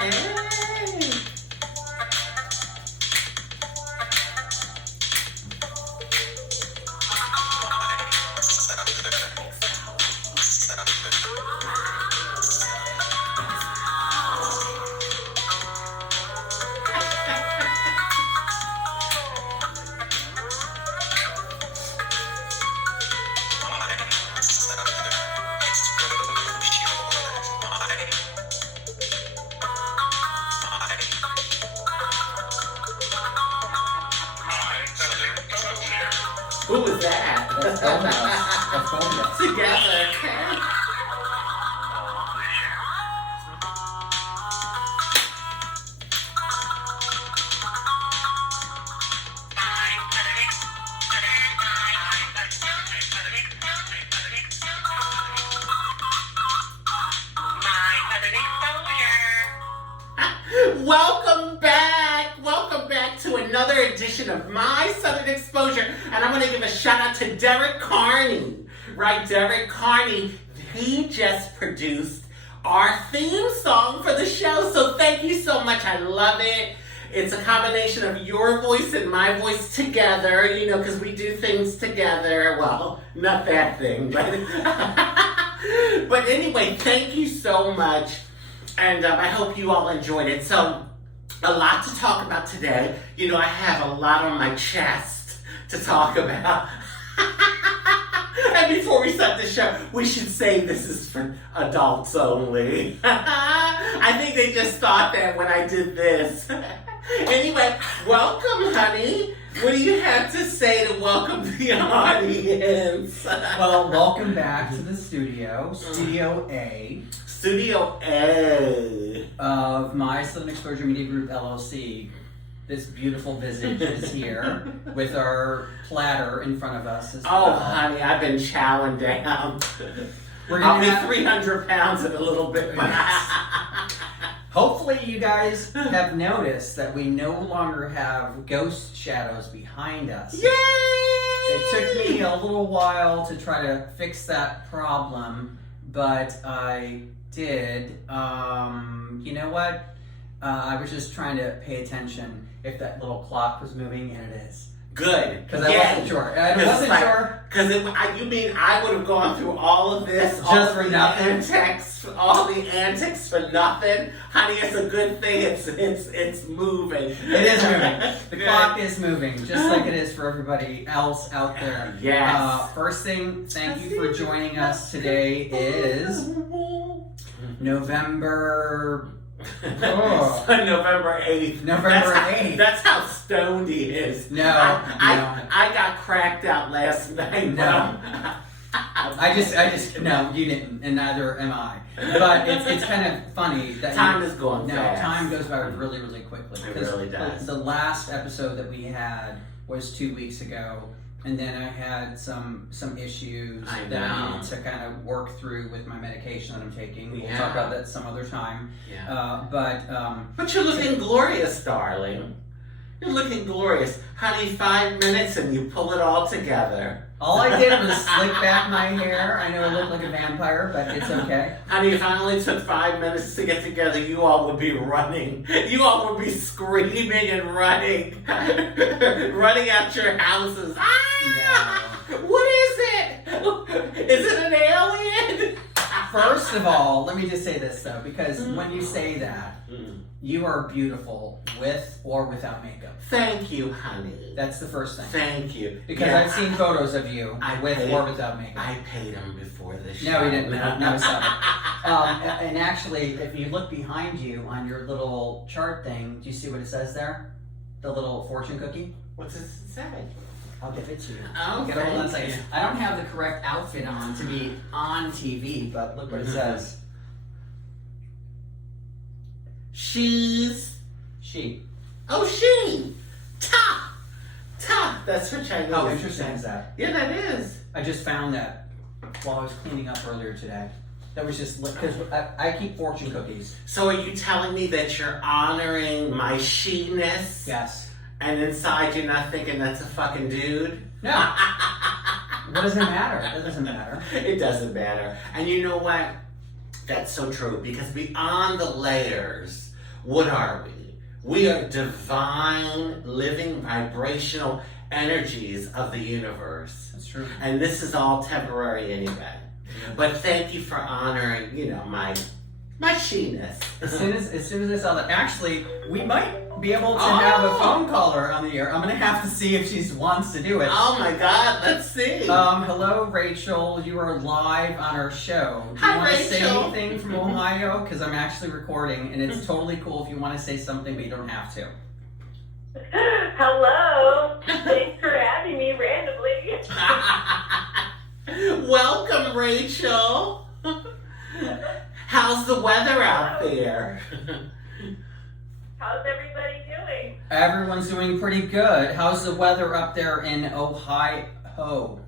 Hey. Who was that? That's bonus. Together. Welcome back to another edition of My Southern Exposure. And I want to give a shout out to Derek Carney. Right, Derek Carney, he just produced our theme song for the show. So thank you so much. I love it. It's a combination of your voice and my voice together, because we do things together. Well, not that thing, but but anyway, thank you so much. And I hope you all enjoyed it. So, a lot to talk about today. I have a lot on my chest to talk about. And before we start the show, we should say this is for adults only. I think they just thought that when I did this. Anyway, welcome, honey. What do you have to say to welcome the audience? Well, welcome back to the studio, Studio A. Studio A. Of My Southern Exposure Media Group, LLC. This beautiful visage is here with our platter in front of us. Oh, honey, I've been chowing down. I'll be 300 pounds in a little bit. Hopefully you guys have noticed that we no longer have ghost shadows behind us. Yay! It took me a little while to try to fix that problem, but I did. You know what? I was just trying to pay attention if that little clock was moving, and it is. Good. Because I wasn't sure. I wasn't sure. Because you mean I would have gone through all of this just for nothing? All the antics for nothing? Honey, it's a good thing. It's moving. It is moving. The clock is moving, just like it is for everybody else out there. Yes. First thing, thank you for joining us. Today is November... Oh. November 8th. November 8th. That's how stoned he is. No, I got cracked out last night. No. I just no, you didn't, and neither am I. But it's kind of funny that time is going fast. Time goes by really, really quickly. It really does. The last episode that we had was 2 weeks ago. And then I had some issues that I needed to kind of work through with my medication that I'm taking. We'll talk about that some other time. Yeah. But you're looking glorious, darling. You're looking glorious. Honey, 5 minutes and you pull it all together. All I did was slick back my hair. I know I look like a vampire, but it's okay. Honey, if I only took 5 minutes to get together, you all would be running. You all would be screaming and running. Running out your houses. Ah! No. What is it? Is it an alien? First of all, let me just say this, though, because when you say that, you are beautiful with or without makeup. Thank you, honey. That's the first thing. Thank you. Because I've seen photos of you with or without makeup. I paid him before the show. No, he didn't. No, sorry. And actually, if you look behind you on your little chart thing, do you see what it says there? The little fortune cookie? What's it say? I'll give it to you. Oh, hold on a second. I don't have the correct outfit on to be on TV, but look what it says. She. Oh, she. Ta. That's for Chinese. How interesting is that? Yeah, that is. I just found that while I was cleaning up earlier today. That was just because I keep fortune cookies. So are you telling me that you're honoring my she-ness? Yes. And inside you're not thinking that's a fucking dude? No. What does it matter? It doesn't matter. It doesn't matter. And you know what? That's so true, because beyond the layers, What are we? We are divine, living, vibrational energies of the universe. That's true. And this is all temporary anyway. But thank you for honoring, my she-ness. As soon as I saw that, actually, we might be able to have a phone caller on the air. I'm gonna have to see if she wants to do it. Oh my God, let's see. Hello, Rachel. You are live on our show. Do you Hi, want to say Rachel. anything from Ohio? Because I'm actually recording, and it's totally cool if you want to say something, but you don't have to. Hello. Thanks for having me randomly. Welcome, Rachel. How's the weather out there? How's everybody doing? Everyone's doing pretty good. How's the weather up there in Ohio?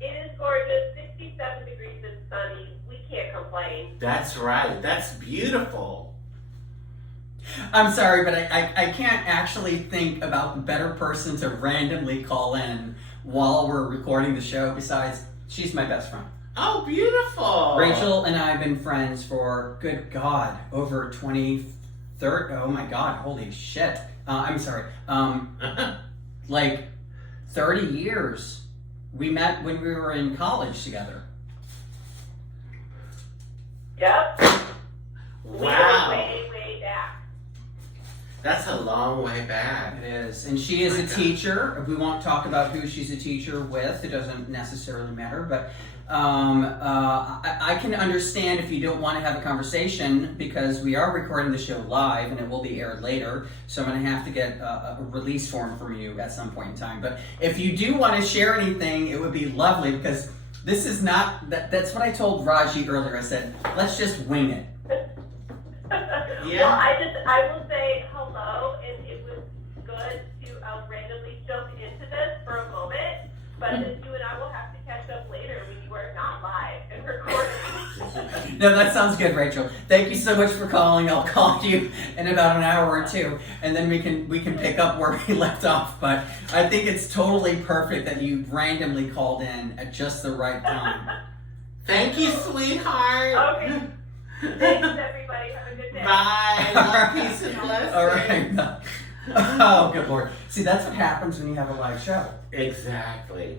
It is gorgeous, 67 degrees and sunny. We can't complain. That's right. That's beautiful. I'm sorry, but I can't actually think about the better person to randomly call in while we're recording the show besides she's my best friend. Oh, beautiful. Rachel and I have been friends for, good God, over oh my God, holy shit. I'm sorry. Like 30 years. We met when we were in college together. Yep. Wow. Way, way back. That's a long way back. It is. And she is a teacher. We won't talk about who she's a teacher with. It doesn't necessarily matter. But I can understand if you don't want to have a conversation because we are recording the show live and it will be aired later. So I'm going to have to get a release form from you at some point in time. But if you do want to share anything, it would be lovely because this is not, that's what I told Raji earlier. I said, let's just wing it. Yeah. Well, I will say hello, and it was good to randomly jump into this for a moment, but then you and I will have to catch up later when you are not live and recording. No, that sounds good, Rachel. Thank you so much for calling. I'll call you in about an hour or two, and then we can pick up where we left off. But I think it's totally perfect that you randomly called in at just the right time. Thank you, sweetheart. Okay. Thanks, everybody. Have a good day. Bye. Love, peace, and blessings. All right. Oh, good Lord. See, that's what happens when you have a live show. Exactly.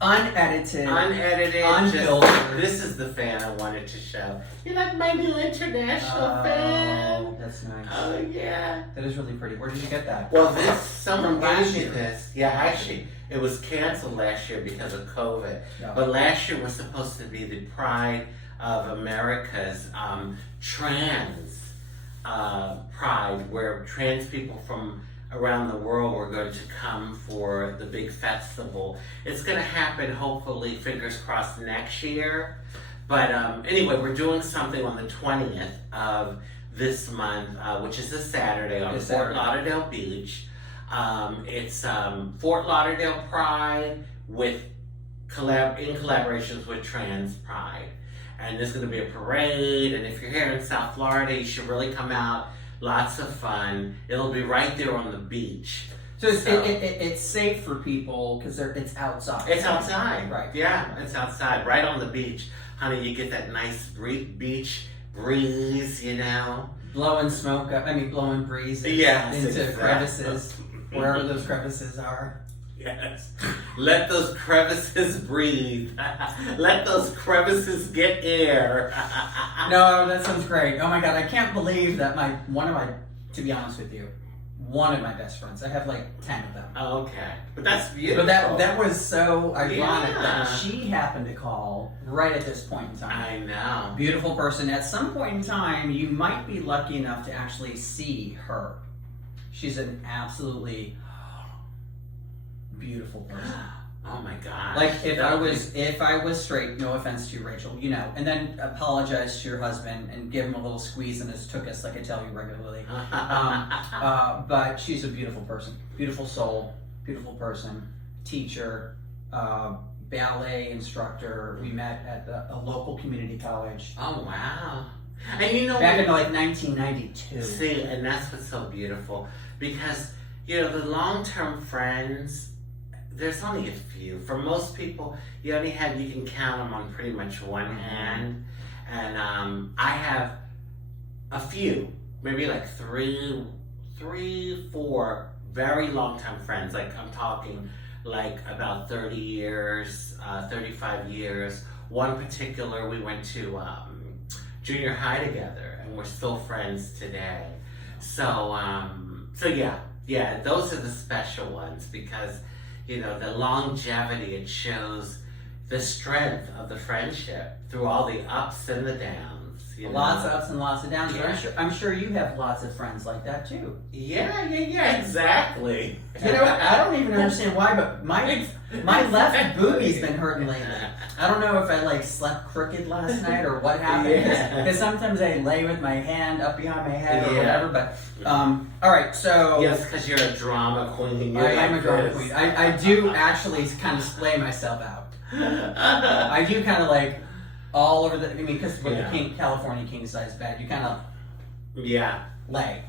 Unedited. Unedited. Unfiltered. This is the fan I wanted to show. You're like my new international fan. Oh, that's nice. Oh, yeah. That is really pretty. Where did you get that? Well, someone From last gave me year. this. Yeah, actually, it was canceled last year because of COVID. Yeah. But last year was supposed to be the Pride of America's trans pride, where trans people from around the world were going to come for the big festival. It's going to happen, hopefully, fingers crossed, next year. But anyway, we're doing something on the 20th of this month, which is a Saturday on Fort Lauderdale Beach. It's Fort Lauderdale Pride in collaborations with Trans Pride. And there's going to be a parade, and if you're here in South Florida, you should really come out. Lots of fun. It'll be right there on the beach. So it's safe for people because it's outside. It's outside. Right. Yeah, it's outside, right on the beach. Honey, you get that nice beach breeze, Blowing smoke up, blowing breeze Yes, into exactly. crevices, wherever those crevices are. Yes. Let those crevices breathe. Let those crevices get air. No, that sounds great. Oh my God, I can't believe that to be honest with you, one of my best friends, I have like 10 of them. Okay. But that's beautiful. But that was so ironic that Yeah. she happened to call right at this point in time. I know. Beautiful person. At some point in time, you might be lucky enough to actually see her. She's an absolutely beautiful person. Oh my God. Like if I was straight, no offense to you, Rachel, and then apologize to your husband and give him a little squeeze in his tuchus, like I tell you regularly. But she's a beautiful person, beautiful soul, beautiful person, teacher, ballet instructor. We met at a local community college. Oh wow. And back in like 1992. See, and that's what's so beautiful because the long-term friends. There's only a few. For most people, you can count them on pretty much one hand. And I have a few, maybe like three, 4 very long time friends. Like I'm talking like about 30 years, 35 years. One particular, we went to junior high together, and we're still friends today. So yeah, those are the special ones because, you know, the longevity, it shows the strength of the friendship through all the ups and the downs. You know? Lots of ups and lots of downs. Yeah. But I'm sure you have lots of friends like that too. Yeah, exactly. You know, I don't even understand why, but my left boobie's been hurting lately. I don't know if I like slept crooked last night or what happened. Because sometimes I lay with my hand up behind my head or whatever. But all right, so Yes, because you're a drama queen. I am a drama queen. I do actually kind of splay myself out. I do kind of like all over the. I mean, because with the California king size bed, you kind of lay.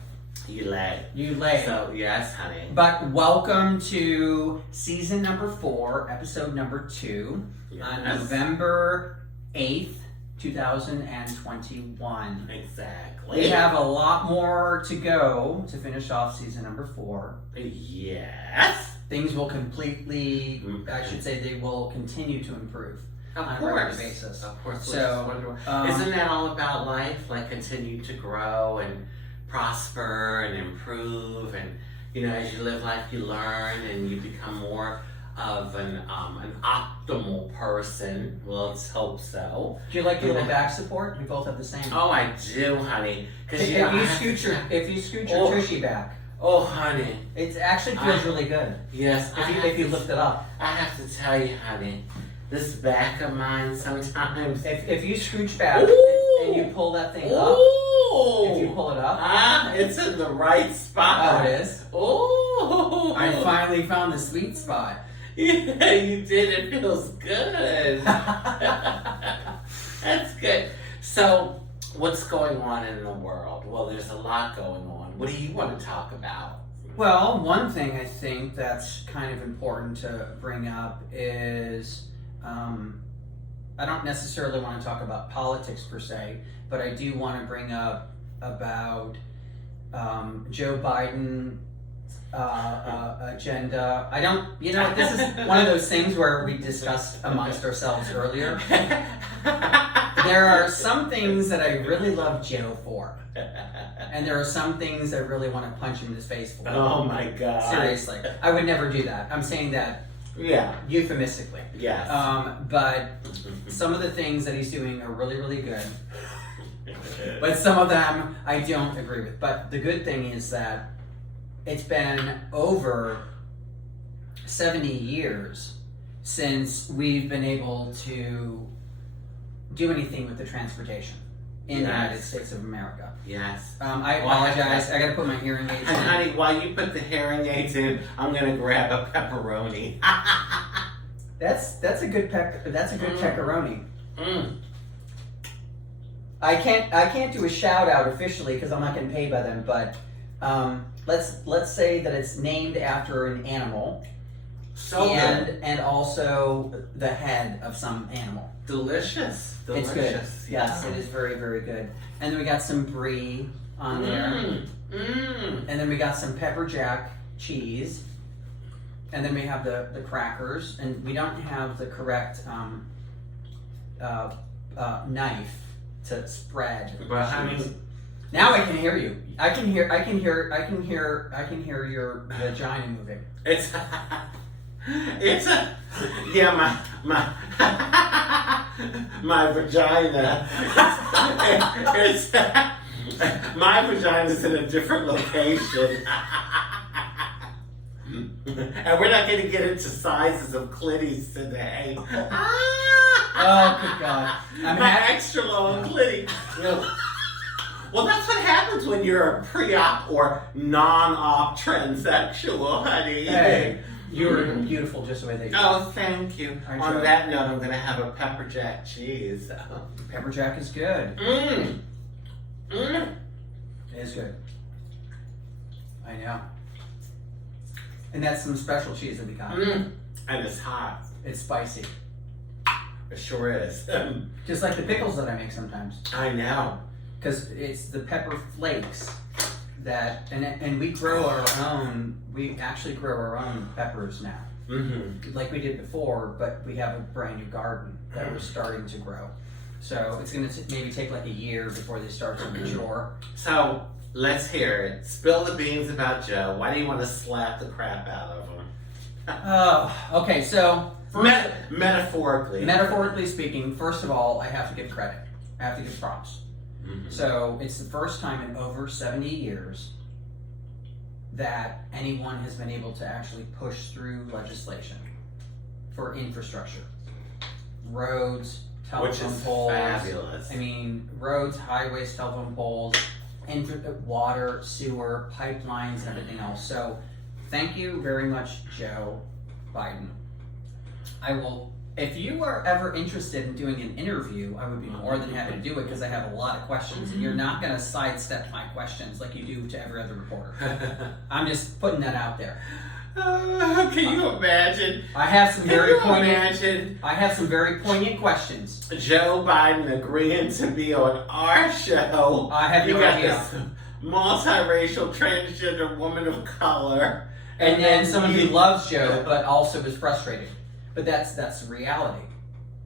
You lay. You lay. So yes, honey. But welcome to season number 4, episode number 2, on November 8th, 2021. Exactly. We have a lot more to go to finish off season number 4. Yes. Things will completely, I should say, they will continue to improve on a regular basis. Of course. So, isn't that all about life? Like continue to grow and prosper and improve, and you know, as you live life, you learn and you become more of an optimal person. Well, let's hope so. Do you like your little back support? We both have the same. Oh, I do, honey. If you scoot your tushy back. Oh, honey. It actually feels really good. Yes. If you lift it up. I have to tell you, honey, this back of mine sometimes. If you scooch back and you pull that thing up, if you pull it up, it's in the right spot. Oh, it is. Oh, I finally found the sweet spot. Yeah, you did. It feels good. That's good. So, what's going on in the world? Well, there's a lot going on. What do you want to talk about? Well, one thing I think that's kind of important to bring up is I don't necessarily want to talk about politics per se, but I do want to bring up about Joe Biden agenda. I don't, you know, this is one of those things where we discussed amongst ourselves earlier. There are some things that I really love Joe for, and there are some things I really want to punch him in his face for. Oh my God. Seriously. I would never do that. I'm saying that euphemistically. Yes. But some of the things that he's doing are really, really good. But some of them I don't agree with. But the good thing is that it's been over 70 years since we've been able to do anything with the transportation in the United States of America. Yes. I apologize. I gotta put my hearing aids in. Honey, while you put the hearing aids in, I'm gonna grab a pepperoni. That's a good pepperoni. Mm. I can't do a shout out officially because I'm not getting paid by them, but let's say that it's named after an animal. So good. And also the head of some animal. Delicious. It's good. Yes, it is very, very good. And then we got some brie on there. And then we got some pepper jack cheese. And then we have the crackers. And we don't have the correct knife to spread. But honey, now I can hear you. I can hear your vagina moving. My vagina. My vagina's in a different location. And we're not going to get into sizes of clitties today. Oh, good God. My extra long clitty. Well, that's what happens when you're a pre-op or non-op transsexual, honey. Hey, you're beautiful just the way that you are. Oh, thank you. Aren't On you? that note, I'm going to have a pepper jack cheese. Pepper jack is good. Mmm. Mmm. It is good. I know. And that's some special cheese that we got. Mmm. And it's hot. It's spicy. It sure is. Just like the pickles that I make sometimes. I know. because it's the pepper flakes that, and we grow our own. We actually grow our own peppers now, like we did before, but we have a brand new garden that we're starting to grow. So it's going to maybe take like a year before they start to mature. So let's hear it. Spill the beans about Joe. Why do you want to slap the crap out of him? Okay, so metaphorically. Metaphorically speaking, first of all, I have to give credit. I have to give props. So it's the first time in over 70 years that anyone has been able to actually push through legislation for infrastructure. Roads, telephone poles. Fabulous. I mean, roads, highways, telephone poles, water, sewer, pipelines, and everything else. So thank you very much, Joe Biden. I will, if you are ever interested in doing an interview, I would be more than happy to do it because I have a lot of questions and you're not going to sidestep my questions like you do to every other reporter. I'm just putting that out there. Can you imagine? I have some very poignant questions. Joe Biden agreeing to be on our show. I have no idea. This multiracial transgender woman of color, and then someone who loves Joe but also is frustrated. But that's the reality.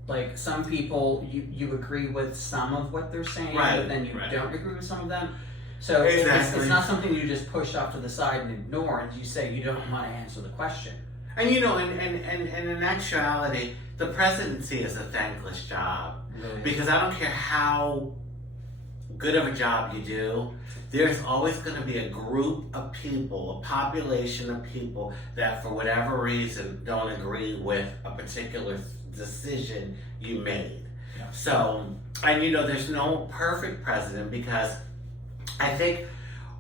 Like some people, you agree with some of what they're saying, but then you don't agree with some of them. So it's not something you just push off to the side and ignore, and you say you don't want to answer the question. And you know, and in actuality, the presidency is a thankless job. Really? Because I don't care how good of a job you do, there's always going to be a group of people, a population of people that for whatever reason don't agree with a particular decision you made. Yeah. So, and you know, there's no perfect president because I think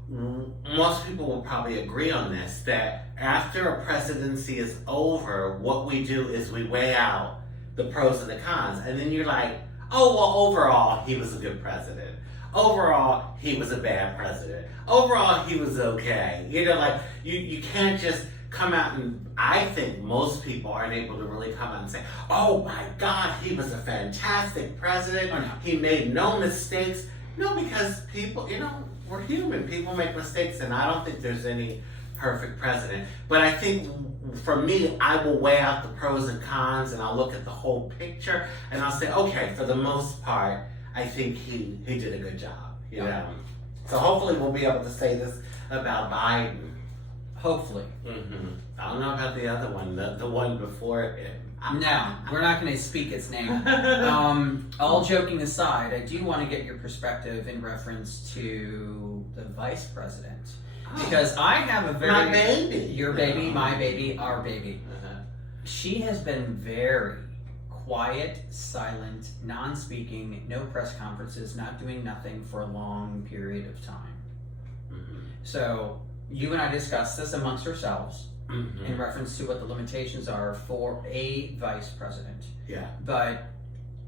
most people will probably agree on this, that after a presidency is over, what we do is we weigh out the pros and the cons. And then you're like, oh, well, overall, he was a good president. Overall, he was a bad president. Overall, he was okay. You know, like, you can't just come out and, I think most people aren't able to really come out and say, oh my God, he was a fantastic president. Oh, no. He made no mistakes. No, because people, you know, we're human. People make mistakes, and I don't think there's any perfect president. But I think for me, I will weigh out the pros and cons, and I'll look at the whole picture, and I'll say, okay, for the most part, I think he did a good job. You know. So hopefully we'll be able to say this about Biden. Hopefully. I don't know about the other one, the one before him. No, we're not going to speak its name. All joking aside, I do want to get your perspective in reference to the vice president. Because I have a very... My baby. Your baby, my baby, our baby. She has been very quiet, silent, non-speaking, no press conferences, not doing nothing for a long period of time. So, you and I discussed this amongst ourselves. In reference to what the limitations are for a vice president. Yeah. But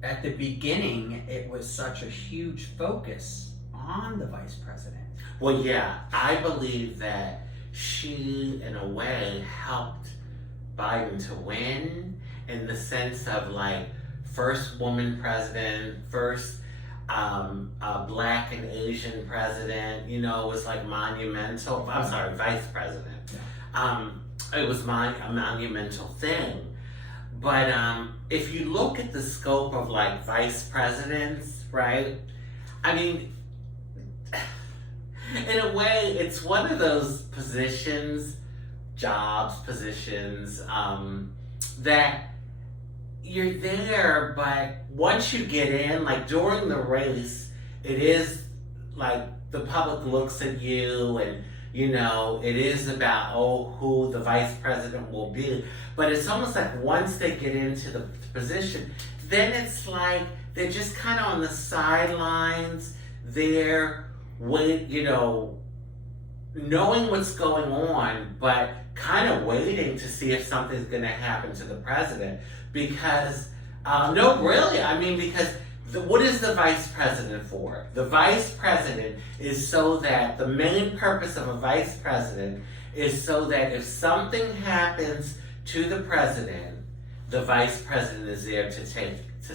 at the beginning, it was such a huge focus on the vice president. Well, yeah, I believe that she, in a way, helped Biden to win in the sense of like first woman president, first Black and Asian president. You know, it was like monumental. I'm sorry, vice president. Yeah. It was a monumental thing. But if you look at the scope of like vice presidents, right? I mean, in a way, it's one of those positions, positions, that you're there, but once you get in, like during the race, it is like the public looks at you and you know, it is about, who the vice president will be. But it's almost like once they get into the position, then it's like they're just kind of on the sidelines. They're, you know, knowing what's going on, but kind of waiting to see if something's going to happen to the president. Because, no, really, I mean, because what is the vice president for? The vice president is so that the main purpose of a vice president is so that if something happens to the president, the vice president is there to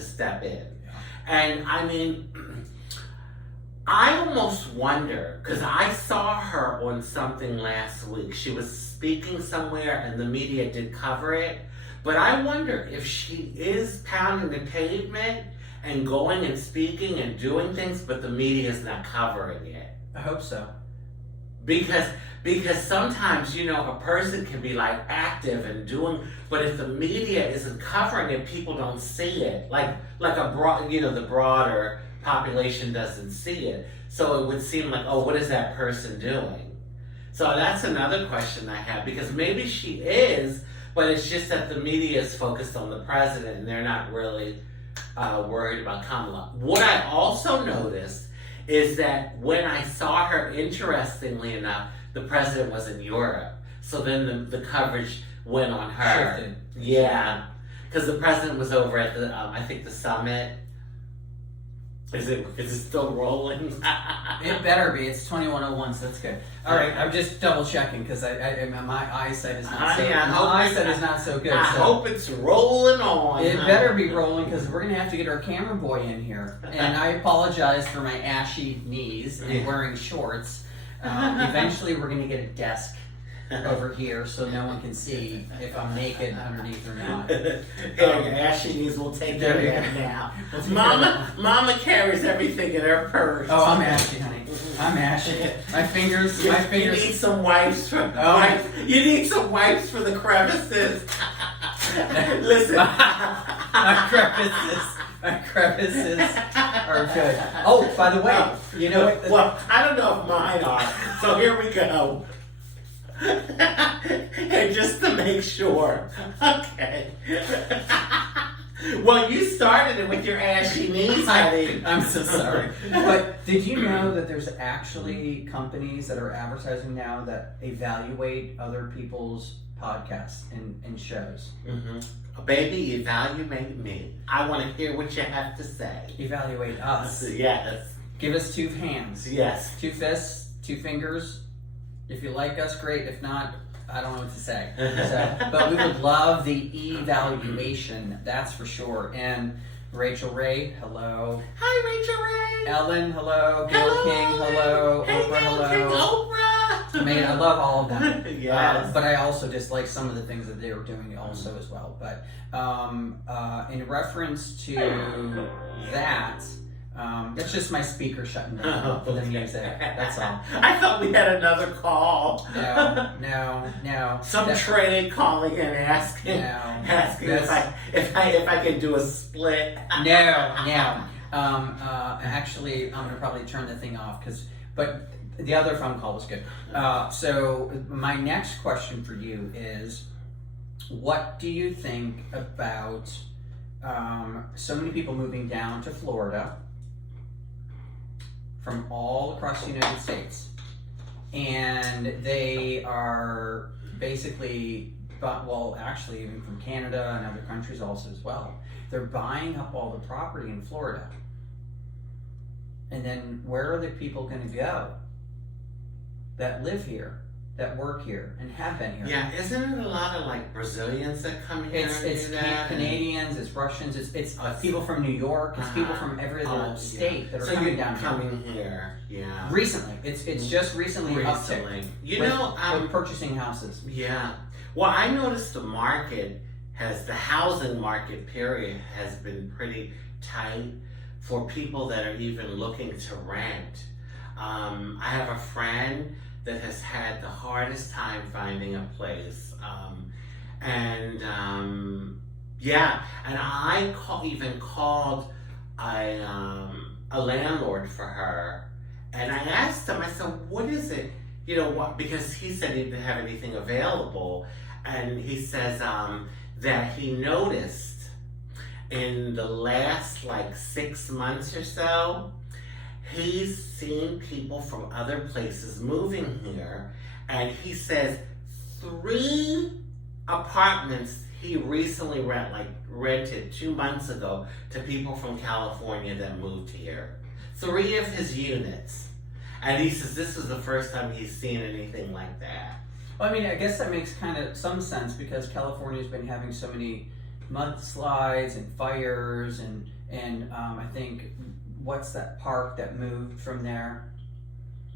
step in. Yeah. And I mean, I almost wonder, because I saw her on something last week. She was speaking somewhere and the media did cover it. But I wonder if she is pounding the pavement and going and speaking and doing things, but the media is not covering it. I hope so. Because sometimes, a person can be like active and doing, but if the media isn't covering it, people don't see it. Like the broader population doesn't see it. So it would seem like, oh, what is that person doing? So that's another question I have, because maybe she is, but it's just that the media is focused on the president and they're not really worried about Kamala. What I also noticed is that when I saw her, interestingly enough, the president was in Europe. So then the coverage went on her. Shifted. Yeah. Because the president was over at the, I think the summit. Is it still rolling? It better be. It's 2101, so that's good. All right, I'm just double checking because my eyesight is not so. My eyesight is not so good. I hope it's rolling on. It better be rolling because we're gonna have to get our camera boy in here. And I apologize for my ashy knees and wearing shorts. Eventually, we're gonna get a desk over here so no one can see if I'm naked underneath or not. Ashy knees will take care of that now. Mama carries everything in her purse. Oh, I'm ashy, honey. I'm ashy. My fingers. You need some wipes for. You need some wipes for the crevices. Listen, my crevices are good. Oh, by the way, you know what? Well, I don't know if mine are. So here we go. And just to make sure. Okay. Well, you started it with your ashy knees, honey. I'm so sorry. But did you know that there's actually companies that are advertising now that evaluate other people's podcasts and shows? Mm-hmm. Baby, evaluate me. I want to hear what you have to say. Evaluate us. Yes. Give us 2 hands. Yes. 2 fists, 2 fingers. If you like us, great. If not, I don't know what to say. But we would love the evaluation, that's for sure. And Rachel Ray, hello. Hi, Rachel Ray. Ellen, hello. Gail King, hello. Hey, Oprah, Gail hello. King, Oprah. I mean, I love all of them. Yes. But I also dislike some of the things that they were doing also as well. But in reference to that, that's just my speaker shutting down for the music. That's all. I thought we had another call. No. Some trade calling and asking if I can do a split. No. Actually, I'm gonna probably turn the thing off but the other phone call was good. So my next question for you is, what do you think about so many people moving down to Florida from all across the United States, and they are basically, actually even from Canada and other countries also as well, they're buying up all the property in Florida. And then where are the people going to go that live here, that work here, and have been here? Yeah, isn't it a lot of like Brazilians that come here? It's Canadians, it's Russians, it's people from New York, it's people from every little state that are coming down here. Yeah. Recently, it's just recently. Recently, with purchasing houses. Yeah. Well, I noticed the housing market period has been pretty tight for people that are even looking to rent. I have a friend that has had the hardest time finding a place. And I even called a landlord for her, and I asked him, I said, what is it? Because he said he didn't have anything available, and he says that he noticed in the last 6 months or so, he's seen people from other places moving here, and he says 3 apartments he recently rented 2 months ago to people from California that moved here. 3 of his units. And he says this is the first time he's seen anything like that. Well, I mean, I guess that makes kind of some sense because California's been having so many mudslides and fires and I think what's that park that moved from there?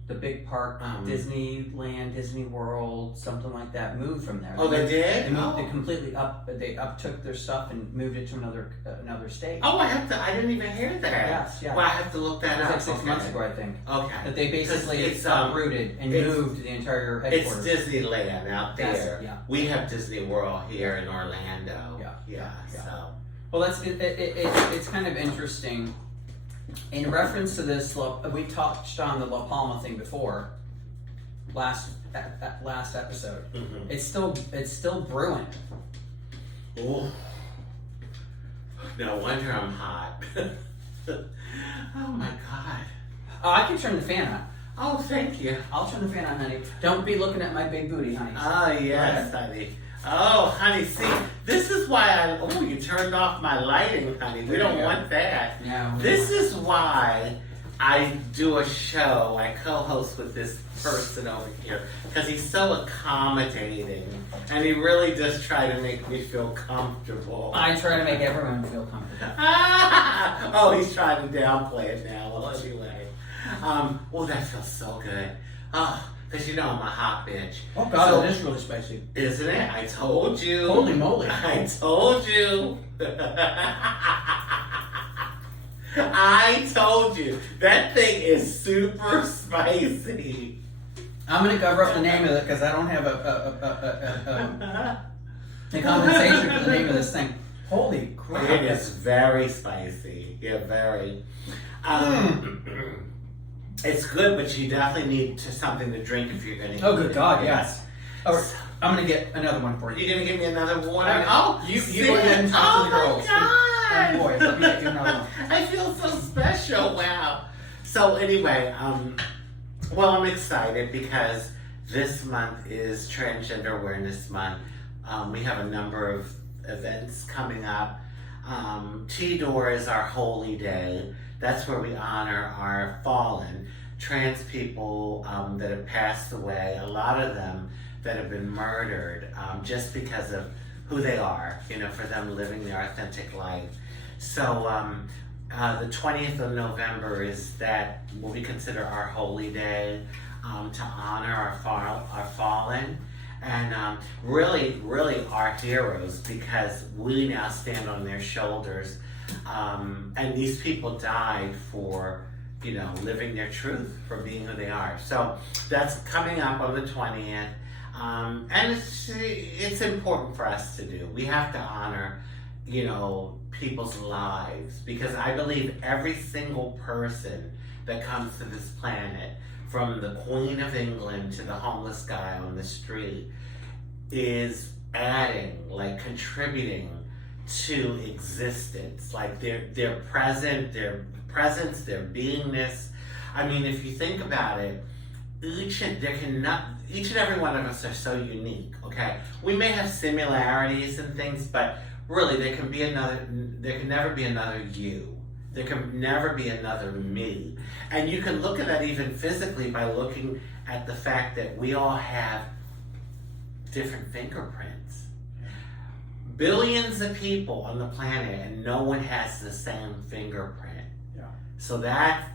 The big park, Disneyland, Disney World, something like that, moved from there. Oh, they did? They moved it completely up. They uptook their stuff and moved it to another state. Oh, I didn't even hear that. Yes, yeah. Well, I have to look that It was up. like 6 months ago, I think. Okay. That they basically it's, uprooted and moved the entire headquarters. It's Disneyland out there. Yeah. We have Disney World here in Orlando. Yeah. So. Well, it's kind of interesting. In reference to this, we touched on the La Palma thing before. Last episode. Mm-hmm. It's still brewing. Oh. No wonder I'm hot. Oh my God. I can turn the fan on. Oh, thank you. I'll turn the fan on, honey. Don't be looking at my big booty, honey. Oh, yes, honey. Oh, honey, see, this is why you turned off my lighting, honey. We don't want that. No. This is why I do a show. I co-host with this person over here because he's so accommodating and he really does try to make me feel comfortable. I try to make everyone feel comfortable. Oh, he's trying to downplay it now. Well, anyway. Oh, that feels so good. Oh, because you know I'm a hot bitch. Oh God, it is really spicy. Isn't it? I told you. Holy moly. I told you. I told you. That thing is super spicy. I'm gonna cover up the name of it because I don't have a compensation for the name of this thing. Holy crap! It is very spicy. Yeah, very. It's good, but you definitely need something to drink if you're gonna. Oh, good God, yes. All right, I'm gonna get another one for you. You're gonna give me another water? You go ahead and talk to the girls. God. Oh boy, let me get you another one. I feel so special. Wow. So anyway, well, I'm excited because this month is Transgender Awareness Month. We have a number of events coming up. T-Door is our holy day. That's where we honor our fallen trans people that have passed away, a lot of them that have been murdered just because of who they are, for them living their authentic life. So the 20th of November is what we consider our holy day to honor our fallen and really our heroes because we now stand on their shoulders. And these people died for, living their truth, for being who they are. So that's coming up on the 20th. And it's important for us to do. We have to honor, people's lives because I believe every single person that comes to this planet, from the Queen of England to the homeless guy on the street, is contributing to existence, like their presence, their beingness. I mean, if you think about it, each and every one of us are so unique. Okay, we may have similarities and things, but really, there can never be another you. There can never be another me. And you can look at that even physically by looking at the fact that we all have different fingerprints. Billions of people on the planet and no one has the same fingerprint. Yeah. So that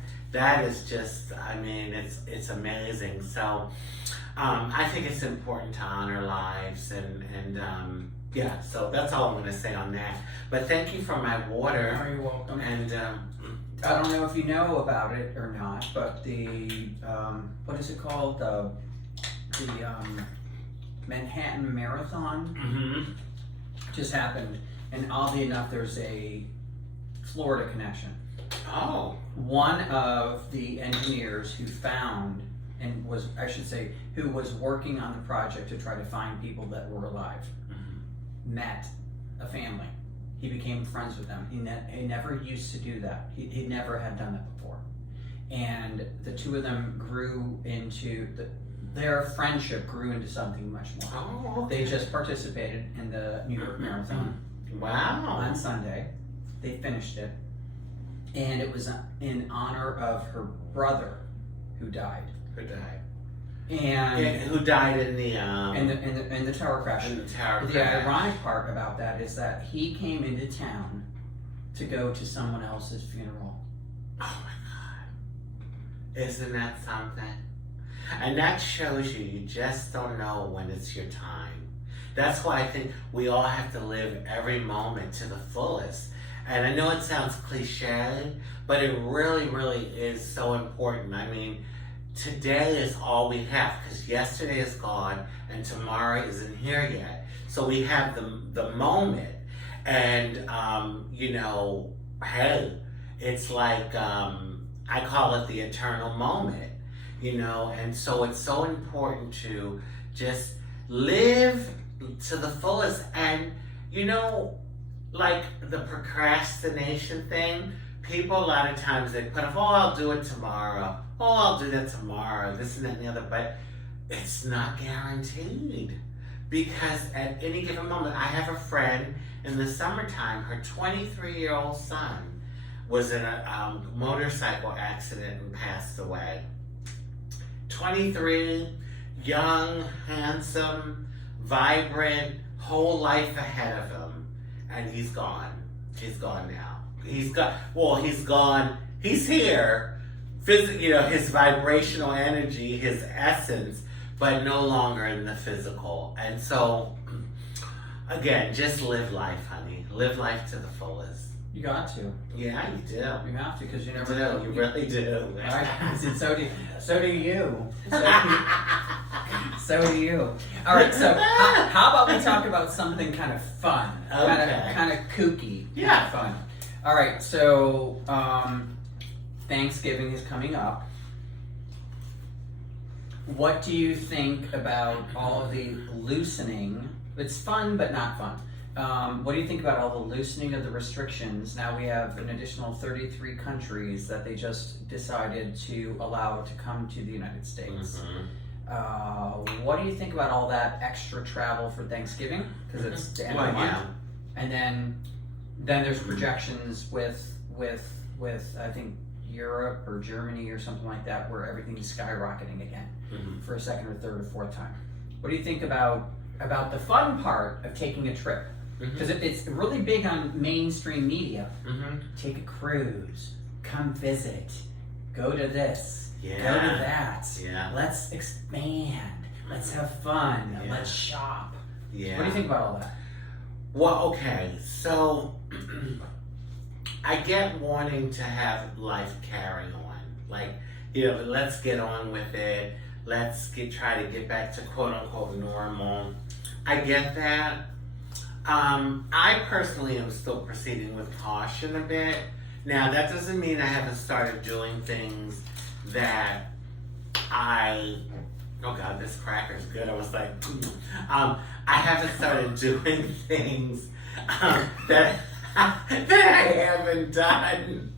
is just, it's amazing. So I think it's important to honor lives and so that's all I'm going to say on that. But thank you for my water. Oh, you're welcome. And I don't know if you know about it or not, but the what is it called? The Manhattan Marathon just happened, and oddly enough, there's a Florida connection. Oh. One of the engineers who found who was working on the project to try to find people that were alive, met a family. He became friends with them. He never used to do that. He never had done it before. And the two of them grew into their friendship grew into something much more. Oh, okay. They just participated in the New York Marathon. Wow. On Sunday. They finished it. And it was in honor of her brother who died. And who died in the in the tower crash. The ironic part about that is that he came into town to go to someone else's funeral, Oh my God. Isn't that something? And that shows you just don't know when it's your time. That's why I think we all have to live every moment to the fullest. And I know it sounds cliche, but it really, really is so important. I mean, today is all we have, because yesterday is gone and tomorrow isn't here yet. So we have the moment. And, hey, it's like, I call it the eternal moment, and so it's so important to just live to the fullest. And, like the procrastination thing, people a lot of times they put off, I'll do it tomorrow. I'll do that tomorrow, this and that and the other, but it's not guaranteed. Because at any given moment, I have a friend in the summertime, her 23-year-old son was in a motorcycle accident and passed away. 23, young, handsome, vibrant, whole life ahead of him. And he's gone. He's gone now. He's gone. He's here. His vibrational energy, his essence, but no longer in the physical. And so, again, just live life, honey. Live life to the fullest. You got to. Yeah, you do. You have to, because you never You know. do. You really do. All right. So do you. So do you. All right. So how about we talk about something kind of fun, Okay. kind of kooky, Yeah. fun. All right. So Thanksgiving is coming up. What do you think about all of the loosening? It's fun, but not fun. What do you think about all the loosening of the restrictions? Now we have an additional 33 countries that they just decided to allow to come to the United States. Mm-hmm. What do you think about all that extra travel for Thanksgiving? Because it's the end of the month. Yeah. And then there's projections with I think Europe or Germany or something like that, where everything is skyrocketing again for a second or third or fourth time. What do you think about the fun part of taking a trip? Because it's really big on mainstream media. Take a cruise, come visit, go to this, go to that. Yeah. Let's expand. Let's have fun. Yeah. Let's shop. Yeah. What do you think about all that? Well, okay, so I get wanting to have life carry on. Like, let's get on with it. Let's try to get back to quote unquote normal. I get that. I personally am still proceeding with caution a bit. Now, that doesn't mean I haven't started doing things that oh God, this cracker's good. I was like, I haven't started doing things that I haven't done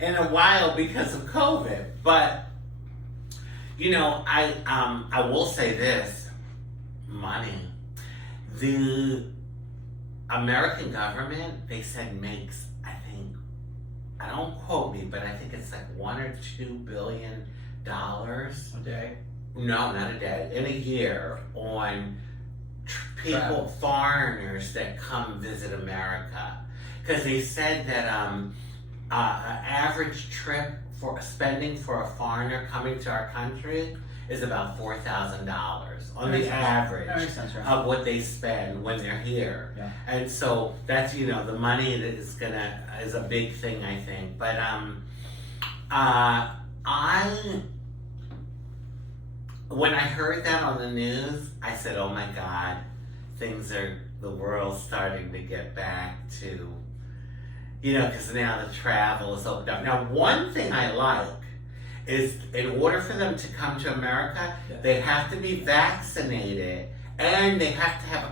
in a while because of COVID. But I will say this: money. The American government, they said, makes, I don't quote me, but I think it's like $1 or $2 billion A day? No, not a day. In a year on people, foreigners that come visit America. Because they said that an average trip for spending for a foreigner coming to our country is about $4,000 on the average of what they spend when they're here. Yeah. And so that's, the money that is a big thing, I think. But when I heard that on the news, I said, oh my God, the world's starting to get back to, because now the travel is opened up. Now, one thing I like is in order for them to come to America, they have to be vaccinated and they have to have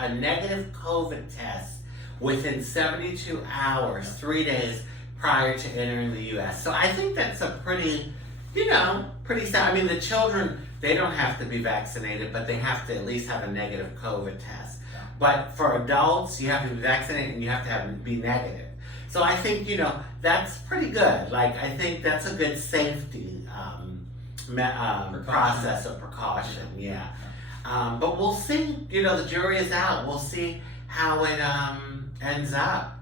a negative COVID test within 72 hours, 3 days prior to entering the U.S. So I think that's a pretty sad. I mean, the children, they don't have to be vaccinated, but they have to at least have a negative COVID test. Yeah. But for adults, you have to be vaccinated and you have to be negative. So I think, that's pretty good. Like, I think that's a good safety process of precaution, yeah. But we'll see, the jury is out. We'll see how it ends up.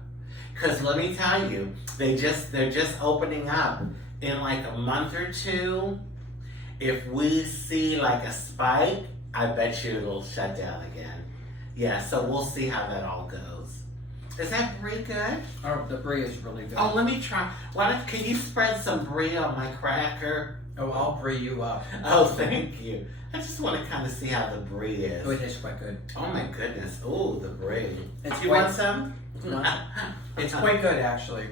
Because let me tell you, they're just opening up in like a month or two. If we see like a spike, I bet you it'll shut down again. Yeah, so we'll see how that all goes. Is that brie good? Oh, the brie is really good. Oh, let me try. Can you spread some brie on my cracker? Oh, I'll brie you up. Oh, thank you. I just want to kind of see how the brie is. Oh, it tastes quite good. Oh my goodness. Ooh, the brie. It's You quite- want some? No. It's quite good, actually.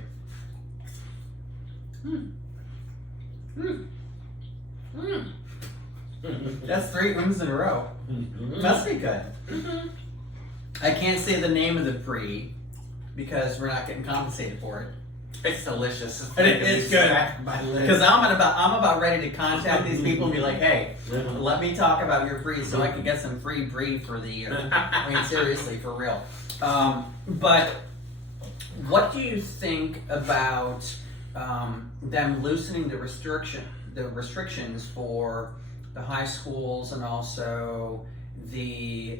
That's 3 in a row. Must be good. I can't say the name of the brie because we're not getting compensated for it. It's delicious. It's good. Because Because I'm about ready to contact these people and be like, hey, let me talk about your brie so I can get some free brie for the year. I mean, seriously, for real. But what do you think about them loosening the restrictions for the high schools and also the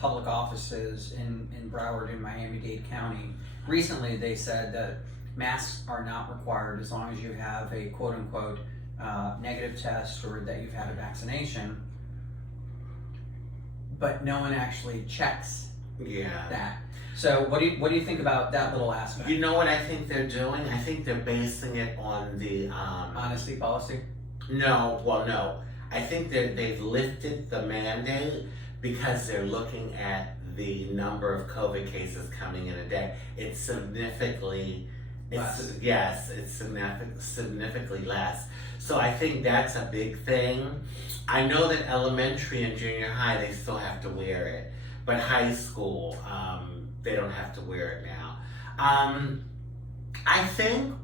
public offices in Broward and Miami-Dade County? Recently, they said that masks are not required as long as you have a quote-unquote negative test or that you've had a vaccination, but no one actually checks that. So what do you think about that little aspect? You know what I think they're doing? I think they're basing it on the Honesty policy? No. I think that they've lifted the mandate because they're looking at the number of COVID cases coming in a day. It's significantly significantly less. So I think that's a big thing. I know that elementary and junior high, they still have to wear it. But high school, they don't have to wear it now. I think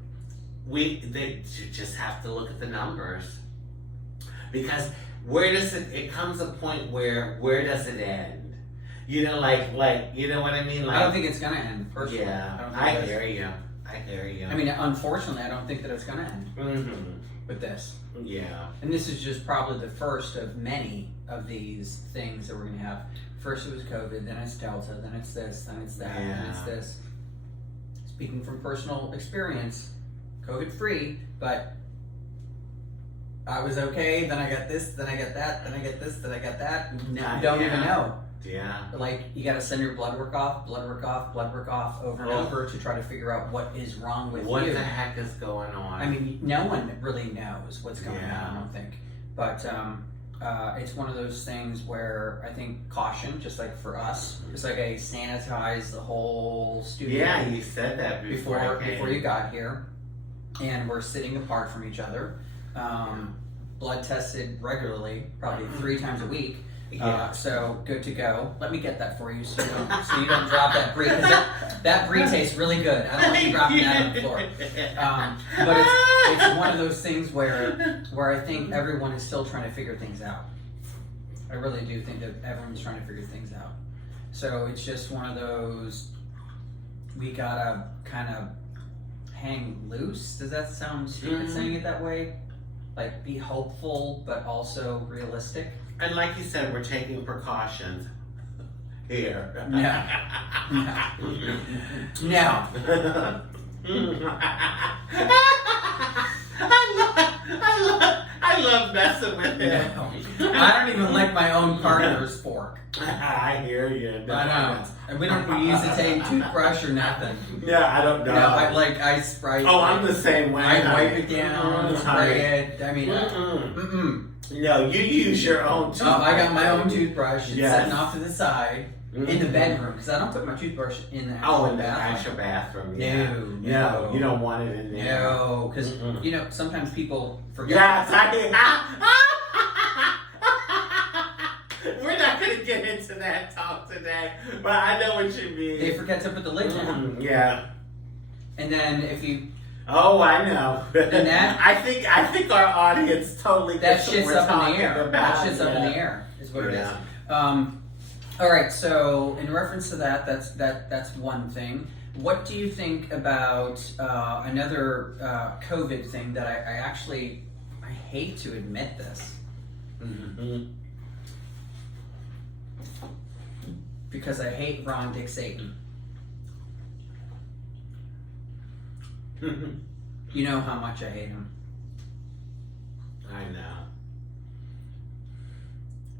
they just have to look at the numbers. Because it comes a point where does it end? You know, like you know what I mean? Like, I don't think it's gonna end, personally. Yeah, I hear you. I mean, unfortunately, I don't think that it's gonna end with this. Yeah. And this is just probably the first of many of these things that we're gonna have. First it was COVID, then it's Delta, then it's this, then it's that, then it's this. Speaking from personal experience, COVID-free, but I was okay, then I got this, then I got that, then I get this, then I got that. Now you don't even know. Yeah. Like, you gotta send your blood work off over and over to try to figure out what is wrong with What you. the heck is going on? I mean, no one really knows what's going on, I don't think. But it's one of those things where I think caution, just like for us, it's like I sanitize the whole studio. Yeah, you said that before you got here, and we're sitting apart from each other. Blood tested regularly, probably 3 times a week. So good to go. Let me get that for you so you don't drop that brie. That brie tastes really good. I don't want you dropping that on the floor. But it's one of those things where I think everyone is still trying to figure things out. I really do think that everyone's trying to figure things out. So it's just one of those, we gotta kind of hang loose. Does that sound stupid saying it that way? Like, be hopeful, but also realistic? And like you said, we're taking precautions here. No. I love messing with him. No. I don't even like my own partner's fork. I hear you. I know. And we use the same toothbrush or nothing. Yeah, I don't know. No, I spray. Oh, I'm the same way. I wipe it down, spray it. I mean, No, you use your own toothbrush. Oh, I got my own toothbrush. It's sitting off to the side in the bedroom because I don't put my toothbrush in the actual in the bathroom. actual bathroom. No, you don't want it in there. No, because you know sometimes people forget. We're not gonna get into that talk today, but I know what you mean. They forget to put the lid down. Yeah. And then if you. Oh, I know. And that. I think our audience totally That gets what shit's we're up in the talking air. about. That shit's up in the air. Is what it is. All right. So in reference to that, that's one thing. What do you think about another COVID thing that I hate to admit this. Because I hate Ron Dick Satan. You know how much I hate them. I know.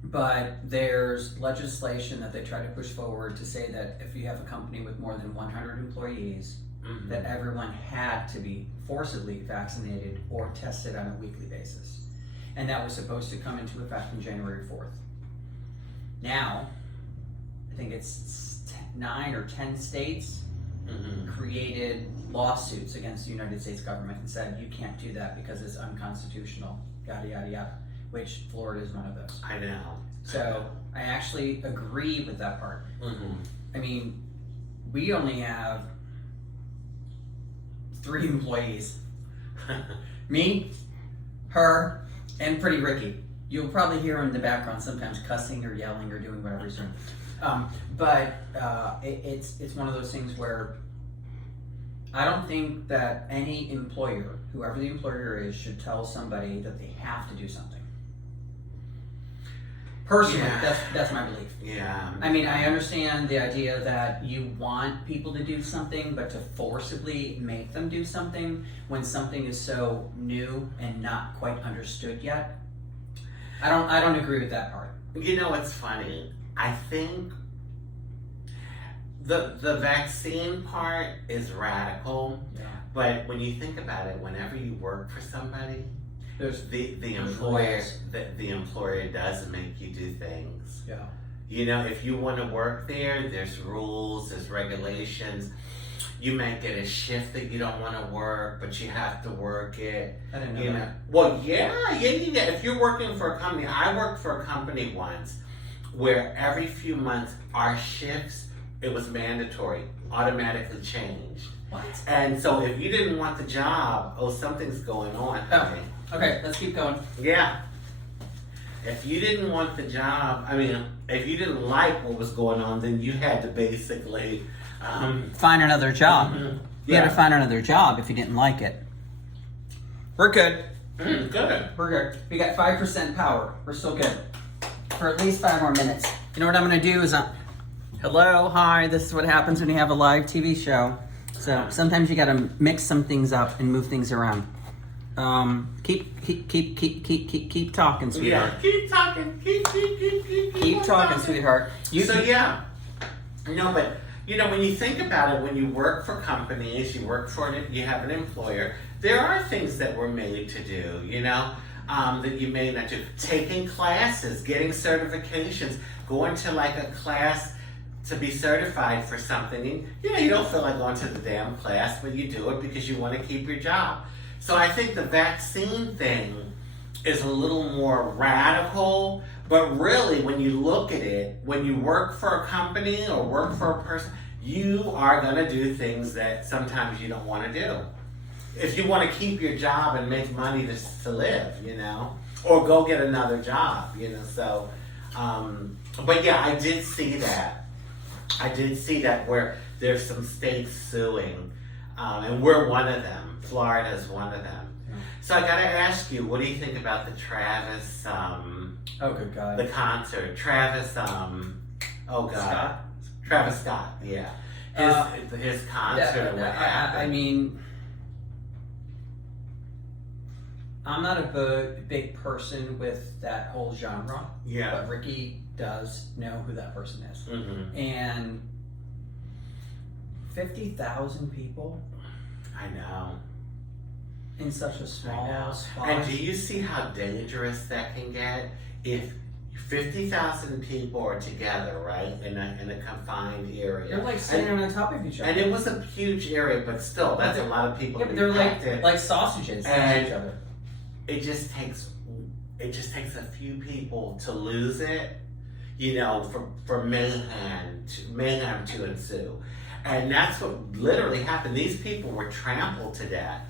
But there's legislation that they try to push forward to say that if you have a company with more than 100 employees, that everyone had to be forcibly vaccinated or tested on a weekly basis. And that was supposed to come into effect on January 4th. Now, I think it's 9 or 10 states created lawsuits against the United States government and said, you can't do that because it's unconstitutional, yada, yada, yada, which Florida is one of those. I know. So I actually agree with that part. Mm-hmm. I mean, we only have 3 employees. Me, her, and Pretty Ricky. You'll probably hear him in the background sometimes cussing or yelling or doing whatever he's doing. But it's one of those things where I don't think that any employer, whoever the employer is, should tell somebody that they have to do something. Personally, that's my belief. Yeah. I mean, I understand the idea that you want people to do something, but to forcibly make them do something when something is so new and not quite understood yet, I don't agree with that part. You know, it's funny. I think the vaccine part is radical, but when you think about it, whenever you work for somebody, the employer does make you do things. Yeah. You know, if you want to work there, there's rules, there's regulations. You may get a shift that you don't want to work, but you have to work it. I didn't know You that. know, well, yeah. If you're working for a company, I worked for a company once where every few months our shifts, it was mandatory, automatically changed. What? And so if you didn't want the job, something's going on. honey. Okay, let's keep going. Yeah. If you didn't want the job, if you didn't like what was going on, then you had to basically Find another job. You had to Yeah. find another job if you didn't like it. We're good. Good. We're good. We got 5% power. We're still good. For at least 5 more minutes. You know what I'm going to do is hello, hi, this is what happens when you have a live TV show. So sometimes you got to mix some things up and move things around. Keep talking, sweetheart. Yeah. Keep talking. Keep talking, sweetheart. No, but when you think about it, when you work for companies, you have an employer. There are things that we're made to do. That you may not do. Taking classes, getting certifications, going to like a class to be certified for something. And, you don't feel like going to the damn class, but you do it because you want to keep your job. So I think the vaccine thing is a little more radical, but really when you look at it, when you work for a company or work for a person, you are going to do things that sometimes you don't want to do. If you want to keep your job and make money to live, or go get another job, so, but yeah, I did see that. Where there's some states suing, and we're one of them. Florida is one of them. So I gotta ask you, what do you think about the Travis, oh, good God. the concert? Travis, Scott? Travis Scott, yeah. His concert, what happened? I mean, I'm not a big person with that whole genre. Yeah. But Ricky does know who that person is. Mm-hmm. And 50,000 people I know. in such a I small know. spot. And do you see how dangerous that can get? If 50,000 people are together, right, in a confined area. They're like sitting on top of each other. And it was a huge area, but still, that's a lot of people. Yeah, but they're infected. like sausages next And- to each other. It just takes a few people to lose it, for mayhem to ensue. And that's what literally happened. These people were trampled to death.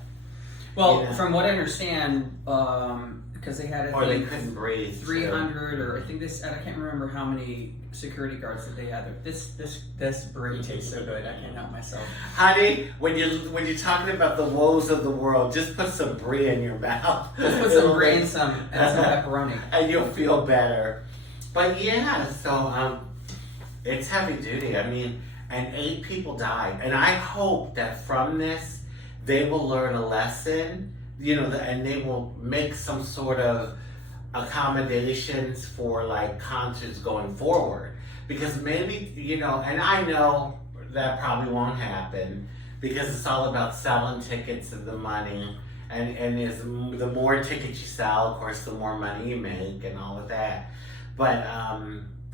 Well, from what I understand, because they had Or they couldn't breathe. 300 or I think I can't remember how many security guards that they had there. This brie tastes so good. I can't help myself. Honey, when you're talking about the woes of the world, just put some brie in your mouth. Let's put some brie and some pepperoni. And you'll feel better. But yeah, so it's heavy duty. And 8 people died. And I hope that from this, they will learn a lesson, and they will make some sort of accommodations for like concerts going forward. Because maybe, and I know that probably won't happen because it's all about selling tickets and the money. And the more tickets you sell, of course, the more money you make and all of that. But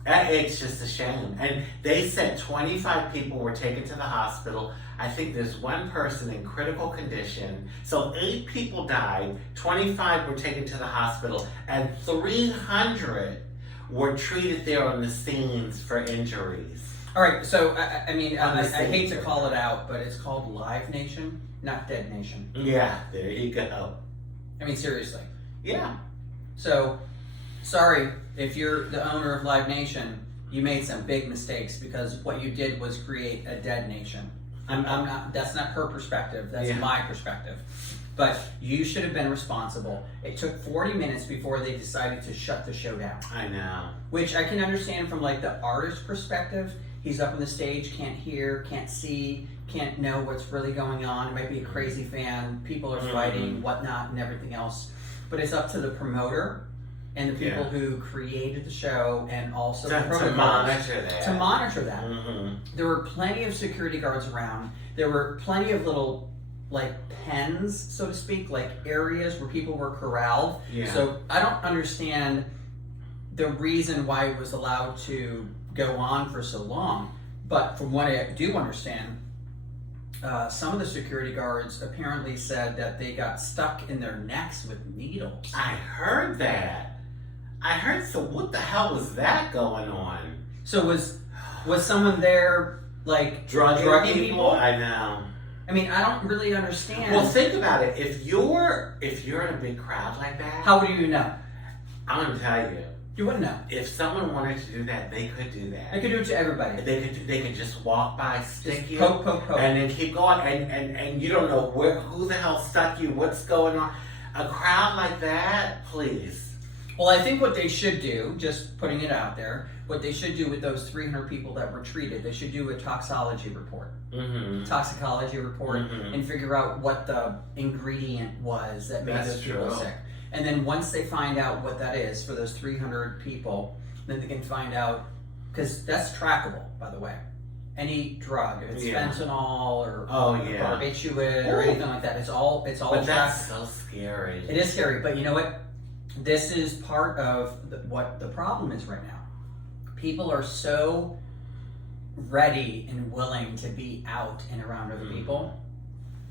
it's just a shame. And they said 25 people were taken to the hospital. I think there's one person in critical condition. So 8 people died, 25 were taken to the hospital, and 300 were treated there on the scenes for injuries. All right, so I hate to call it out, but it's called Live Nation, not Dead Nation. Yeah, there you go. I mean, seriously. Yeah. So, sorry if you're the owner of Live Nation, you made some big mistakes because what you did was create a dead nation. I'm not. That's not her perspective. That's my perspective. But you should have been responsible. It took 40 minutes before they decided to shut the show down. I know. Which I can understand from like the artist perspective. He's up on the stage, can't hear, can't see, can't know what's really going on. It might be a crazy fan. People are fighting, whatnot, and everything else. But it's up to the promoter and the people who created the show and also the to monitor that. To monitor that. Mm-hmm. There were plenty of security guards around. There were plenty of little like pens, so to speak, like areas where people were corralled. Yeah. So I don't understand the reason why it was allowed to go on for so long. But from what I do understand, some of the security guards apparently said that they got stuck in their necks with needles. I heard that. So what the hell was that going on? So was someone there like drugging people? I know. I mean, I don't really understand. Well, think about it. If you're in a big crowd like that, how would you know? I'm gonna tell you. You wouldn't know. If someone wanted to do that, they could do that. They could do it to everybody. They could just walk by, stick just you, poke, and then keep going, and you don't know who the hell stuck you, what's going on. A crowd like that, please. Well, I think what they should do, just putting it out there, what they should do with those 300 people that were treated, they should do a toxicology report. Toxicology report, and figure out what the ingredient was that made those people sick. And then once they find out what that is for those 300 people, then they can find out, because that's trackable, by the way. Any drug, if it's fentanyl or barbiturate or anything like that, it's all But trackable. that's so scary. It is scary, but you know what? This is part of what the problem is right now. People are so ready and willing to be out and around other people.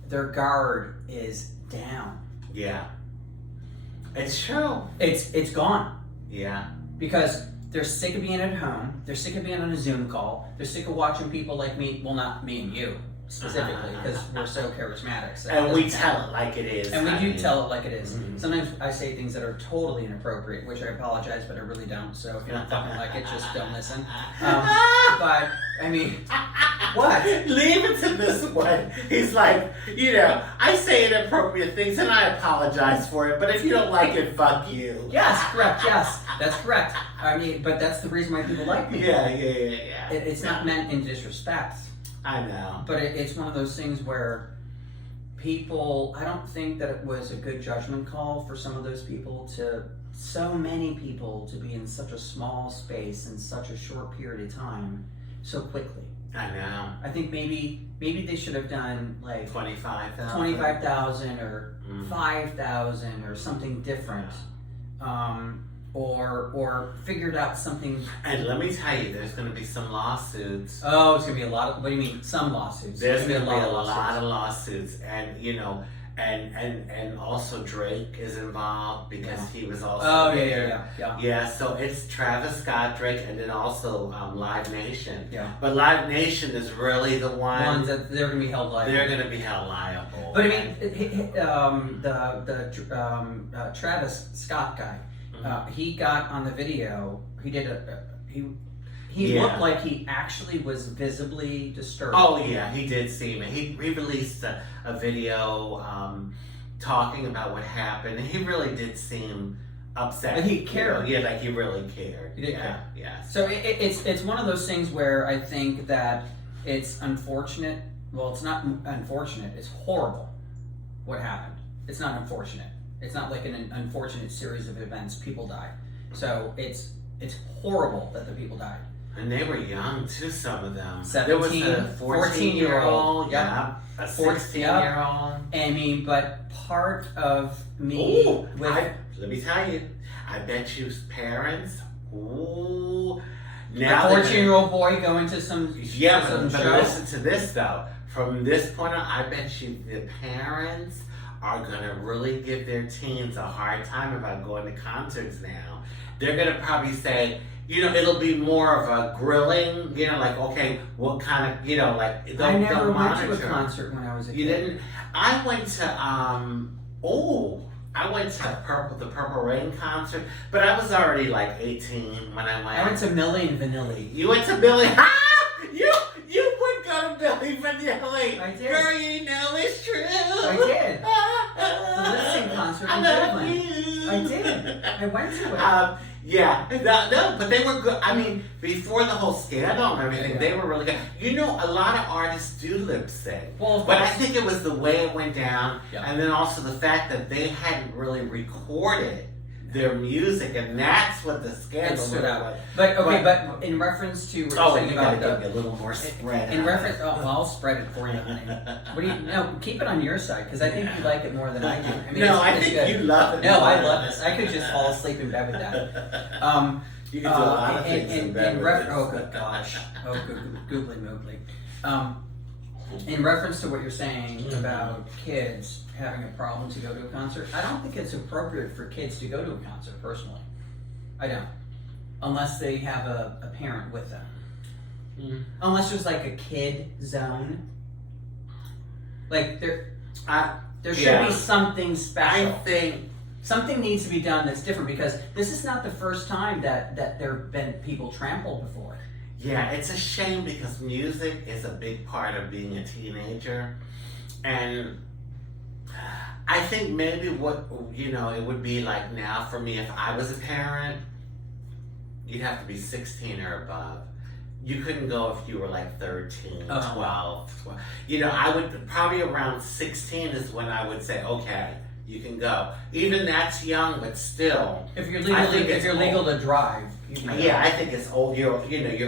Their guard is down. Yeah. It's true. It's gone. Yeah. Because they're sick of being at home. They're sick of being on a Zoom call. They're sick of watching people like me. Well, not me and you specifically, because we're so charismatic. So and we tell it like it is. And we do tell it like it is. Sometimes I say things that are totally inappropriate, which I apologize, but I really don't. So if you don't fucking like it, just don't listen. But, I mean, what? Leave it to this one. He's like, I say inappropriate things and I apologize for it, but if you don't like it, fuck you. Yes, correct, yes. That's correct. I mean, but that's the reason why people like me. Yeah. It's not meant in disrespect. I know. But it's one of those things where people, I don't think that it was a good judgment call for some of those people so many people to be in such a small space in such a short period of time so quickly. I know. I think maybe they should have done like 25,000 or 5,000 or something different. Or figured out something. And let me tell you, there's going to be some lawsuits. Oh, it's going to be a lot of. What do you mean? Some lawsuits. There's going to be a lot of lawsuits, and and also Drake is involved because he was also. Oh there. Yeah. Yeah, so it's Travis Scott, Drake, and then also Live Nation. Yeah. But Live Nation is really the ones that they're going to be held liable. They're going to be held liable. But I mean, the Travis Scott guy. He got on the video. He did he looked like he actually was visibly disturbed. Oh yeah, he did seem it. He released a video talking about what happened. He really did seem upset. But he cared. Yeah, like he really cared. He did care. Yeah. So it's one of those things where I think that it's unfortunate. Well, it's not unfortunate. It's horrible what happened. It's not unfortunate. It's not like an unfortunate series of events. People die. So it's horrible that the people died. And they were young too, some of them. 17, there was a 14-year-old, yeah. A 16-year-old. I mean, but part of me Ooh, with let me tell you, I bet you parents, a now 14-year-old boy going to some but show. listen to this though. From this point on, I bet you the parents are gonna really give their teens a hard time about going to concerts now. They're gonna probably say, it'll be more of a grilling, like, okay, what kind of, like, I never went to a monitor. concert when I was a kid. You didn't? I went to, I went to the Purple Rain concert, but I was already like 18 when I went. I went to Milli and Vanilli. You went to Billy? You would go to Billy Vanilli. I did. Girl, you know it's true. I did. The listening concert I in love Cleveland. you. I did. I went to it. Yeah, no, but they were good. I mean, before the whole scandal and everything, Yeah. they were really good. A lot of artists do lip sync. Well, of But I course. think it was the way it went down, Yeah. and then also the fact that they hadn't really recorded their music, and that's what the scandal It stood really out. was. But in reference to what you're Oh, saying you gotta about give me a little more spread. in on reference, it. I'll spread it for you, honey. What do you? No, keep it on your side because I think you like it more than I do. I mean, no, I it's think good. you love it. No, I love this. I could just fall asleep in bed with that. You can do a lot of things in bed with this. Oh, good gosh. Oh, googly moogly. In reference to what you're saying about kids having a problem to go to a concert, I don't think it's appropriate for kids to go to a concert, personally. I don't. Unless they have a parent with them. Unless there's like a kid zone. Like there should Yeah. be something special. I think Something needs to be done that's different because this is not the first time that there have been people trampled before. Yeah, it's a shame because music is a big part of being a teenager. And I think maybe what, it would be like now for me if I was a parent, you'd have to be 16 or above. You couldn't go if you were like 13, 12. I would probably around 16 is when I would say, okay, you can go. Even that's young, but still. If you're I think it's legal old. to drive, you can go. Yeah, I think it's old. You're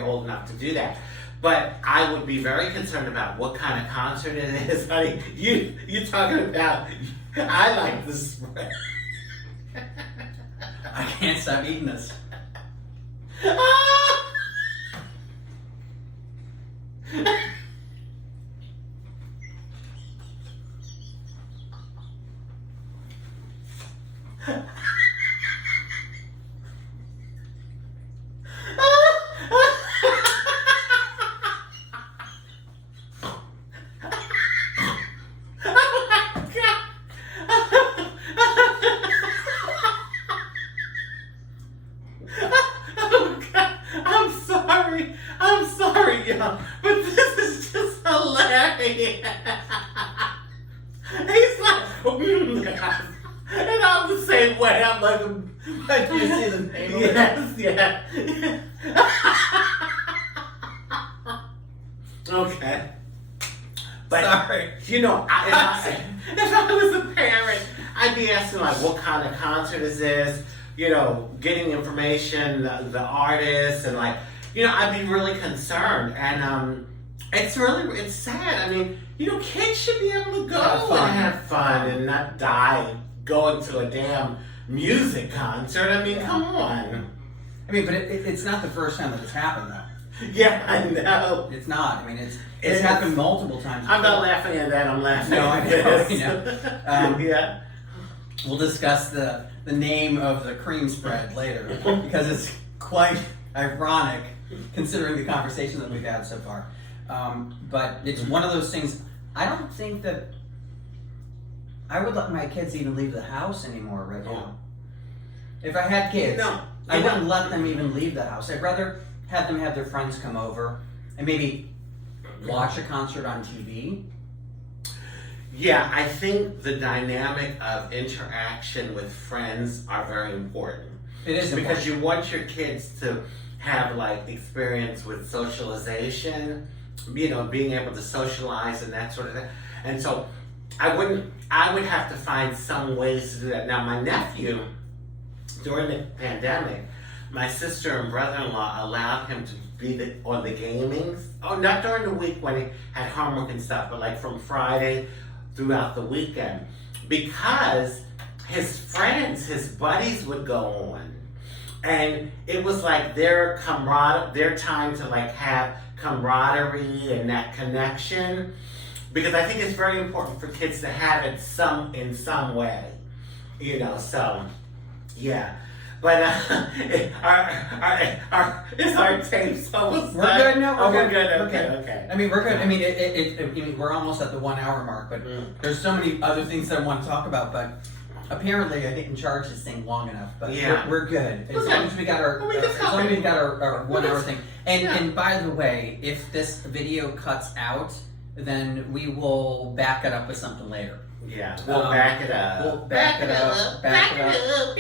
old enough to do that. But I would be very concerned about what kind of concert it is, honey. You talking about? I like the spread. I can't stop eating this. I'm sorry, y'all, but this is just hilarious. He's like, and I'm the same way. I'm like, You see the name of it? yes, yeah. Okay. But, Sorry. if I was a parent, I'd be asking, like, what kind of concert is this? Getting information, the artist, and, like, I'd be really concerned. And it's sad. I mean, kids should be able to go and have fun and not die going to a damn music concert. I mean, come on. I mean, but it's not the first time that it's happened, though. Yeah, I know. It's not. I mean, it's happened multiple times. I'm not before. laughing at that. I'm laughing No, I at know, this. I know. Yeah. We'll discuss the name of the cream spread later because it's quite ironic considering the conversation that we've had so far. But it's one of those things. I don't think that I would let my kids even leave the house anymore right now. If I had kids, No, I wouldn't let them even leave the house. I'd rather have them have their friends come over and maybe watch a concert on TV. Yeah, I think the dynamic of interaction with friends are very important. It is Because important. you want your kids to have like experience with socialization, being able to socialize and that sort of thing. And so I would have to find some ways to do that. Now, my nephew, during the pandemic, my sister and brother-in-law allowed him to be on the gaming. Oh, not during the week when he had homework and stuff, but like from Friday throughout the weekend. Because his friends, his buddies would go on. And it was like their time to like have camaraderie and that connection. Because I think it's very important for kids to have it in some way. You know, so yeah. But is our tapes almost We're done? good. No, Oh, we're we're good. good. Okay. I mean, we're good. I mean, we're almost at the 1 hour mark, but there's so many other things that I want to talk about. But apparently, I didn't charge this thing long enough. But Yeah. we're good as Okay. long as we got our our 1 hour thing. And by the way, if this video cuts out, then we will back it up with something later. Yeah, we'll back it up. We'll back it up. Back it up.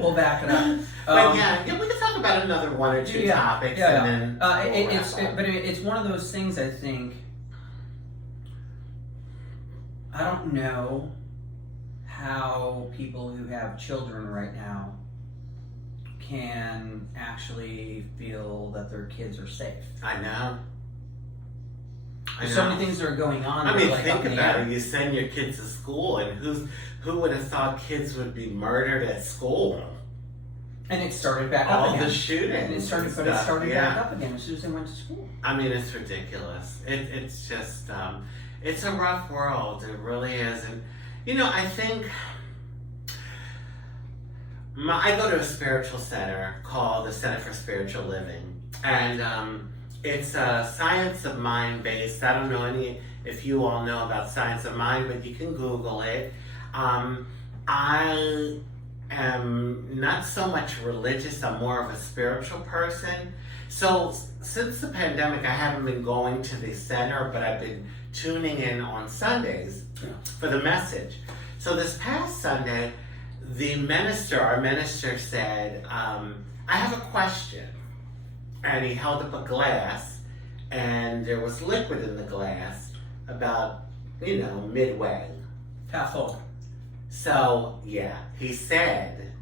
We'll back it up. But yeah, we can talk about another one or two topics, and then it's one of those things. I think I don't know how people who have children right now can actually feel that their kids are safe. I know. There's so many things that are going on. I mean, like think about it. You send your kids to school, and who would have thought kids would be murdered at school? And it started back up again. All the shootings. And it started back up again as soon as they went to school. I mean, it's ridiculous. It's just, it's a rough world. It really is. And, you know, I think I go to a spiritual center called the Center for Spiritual Living. And it's a science of mind based. I don't know if you all know about science of mind, but you can Google it. I am not so much religious, I'm more of a spiritual person. So since the pandemic, I haven't been going to the center, but I've been tuning in on Sundays for the message. So this past Sunday, our minister said, I have a question. And he held up a glass, and there was liquid in the glass about, midway. Half full. So, he said,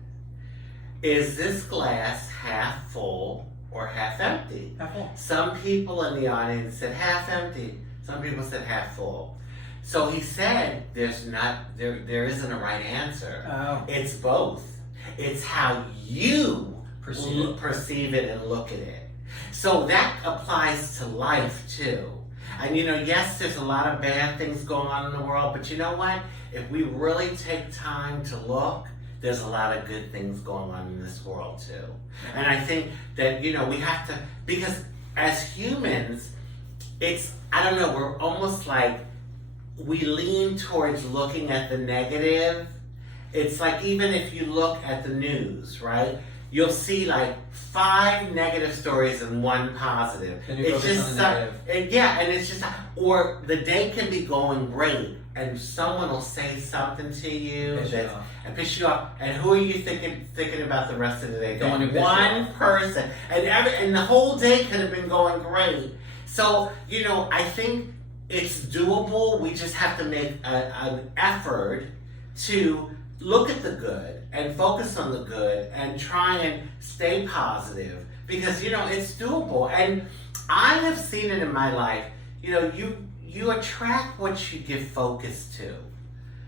is this glass half full or half empty? Half full. Some people in the audience said half empty. Some people said half full. So he said there isn't a right answer. Oh. It's both. It's how you perceive it and look at it. So that applies to life too. And yes, there's a lot of bad things going on in the world, but you know what? If we really take time to look, there's a lot of good things going on in this world too. And I think that, we have to, because as humans, we're almost like we lean towards looking at the negative. It's like even if you look at the news, right? You'll see like 5 negative stories and 1 positive. And it's just and it's just, or the day can be going great, and someone will say something to you and piss you off. And who are you thinking about the rest of the day? One person, and the whole day could have been going great. So I think it's doable. We just have to make an effort to look at the good and focus on the good and try and stay positive, because it's doable. And I have seen it in my life. You attract what you give focus to.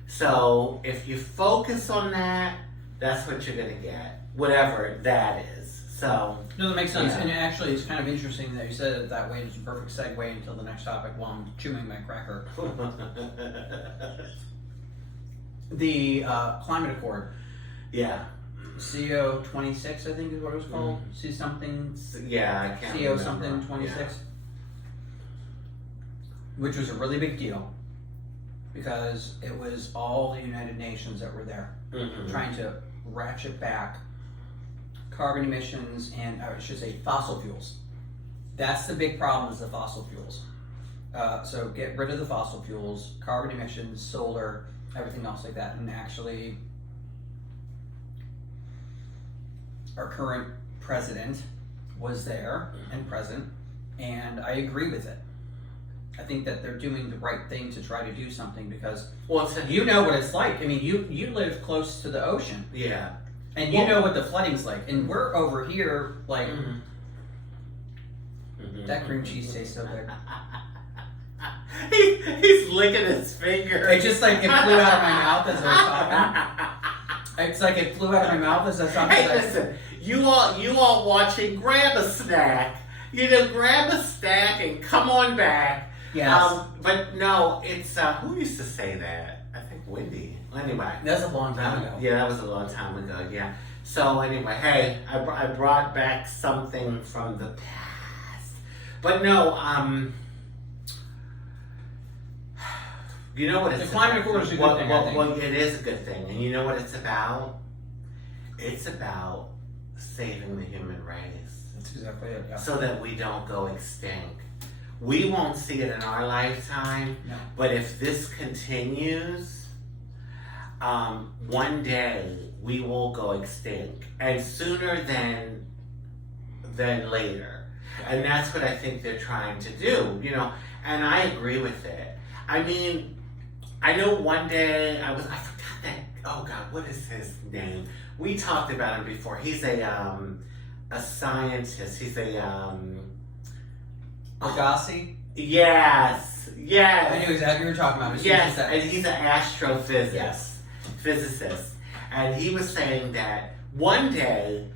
So if you focus on that, that's what you're gonna get, whatever that is. So no, that makes sense. And actually, it's kind of interesting that you said it that way. It's a perfect segue until the next topic while I'm chewing my cracker. The climate accord. Yeah. CO 26, I think is what it was called. C something. Yeah, I can't CO remember. something 26. Which was a really big deal because it was all the United Nations that were there trying to ratchet back carbon emissions and, I should say, fossil fuels. That's the big problem, is the fossil fuels. So get rid of the fossil fuels, carbon emissions, solar, everything else like that. And actually, our current president was there and present, and I agree with it. I think that they're doing the right thing to try to do something because Well, you know what it's like. I mean, you live close to the ocean, yeah. and you know what the flooding's like. And we're over here, like that cream cheese tastes so good. He's licking his finger. It just like it flew out of my mouth as I was talking. It's like it flew out of my mouth as I was talking. Hey, listen, you all watching? Grab a snack. Grab a snack and come on back. Yes. But no, it's who used to say that? I think Wendy. Anyway, That was a long time ago. Yeah, that was a long time ago. Yeah. So anyway, hey, I brought back something from the past. But no, you know what it's The climate accord is a good thing, I think. Well, it is a good thing, and you know what it's about? It's about saving the human race. That's exactly it. Yeah. So that we don't go extinct. We won't see it in our lifetime, No. but if this continues, one day we will go extinct, and sooner than later. And that's what I think they're trying to do, and I agree with it. I mean, I know one day I forgot that, oh God, what is his name? We talked about him before. He's a scientist. He's a, Agassi? Yes. I knew exactly what you were talking about. Yes, and he's an astrophysicist. Yes. Physicist. And he was saying that one day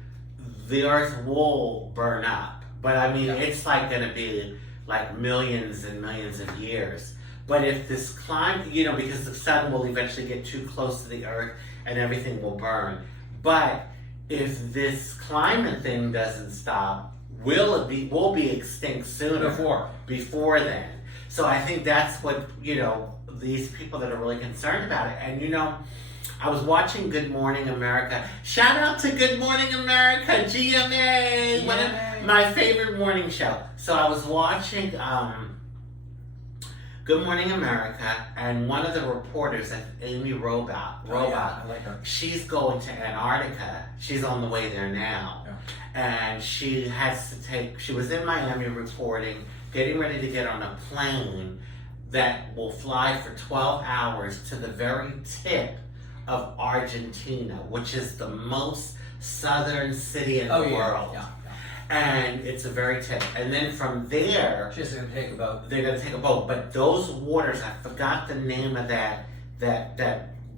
the Earth will burn up. But I mean, it's like going to be like millions and millions of years. But if this climate, because the sun will eventually get too close to the Earth and everything will burn. But if this climate thing doesn't stop, we'll be extinct sooner. Before then. So I think that's what, these people that are really concerned about it. And I was watching Good Morning America. Shout out to Good Morning America, GMA, one of my favorite morning show. So I was watching Good Morning America, and one of the reporters, Amy Robot, I like her. she's going to Antarctica. She's on the way there now. Yeah. And she was in Miami reporting, getting ready to get on a plane that will fly for 12 hours to the very tip of Argentina, which is the most southern city in the world. Yeah. And it's a very tip. And then from there, She's going to take a boat. they're going to take a boat. But those waters, I forgot the name of that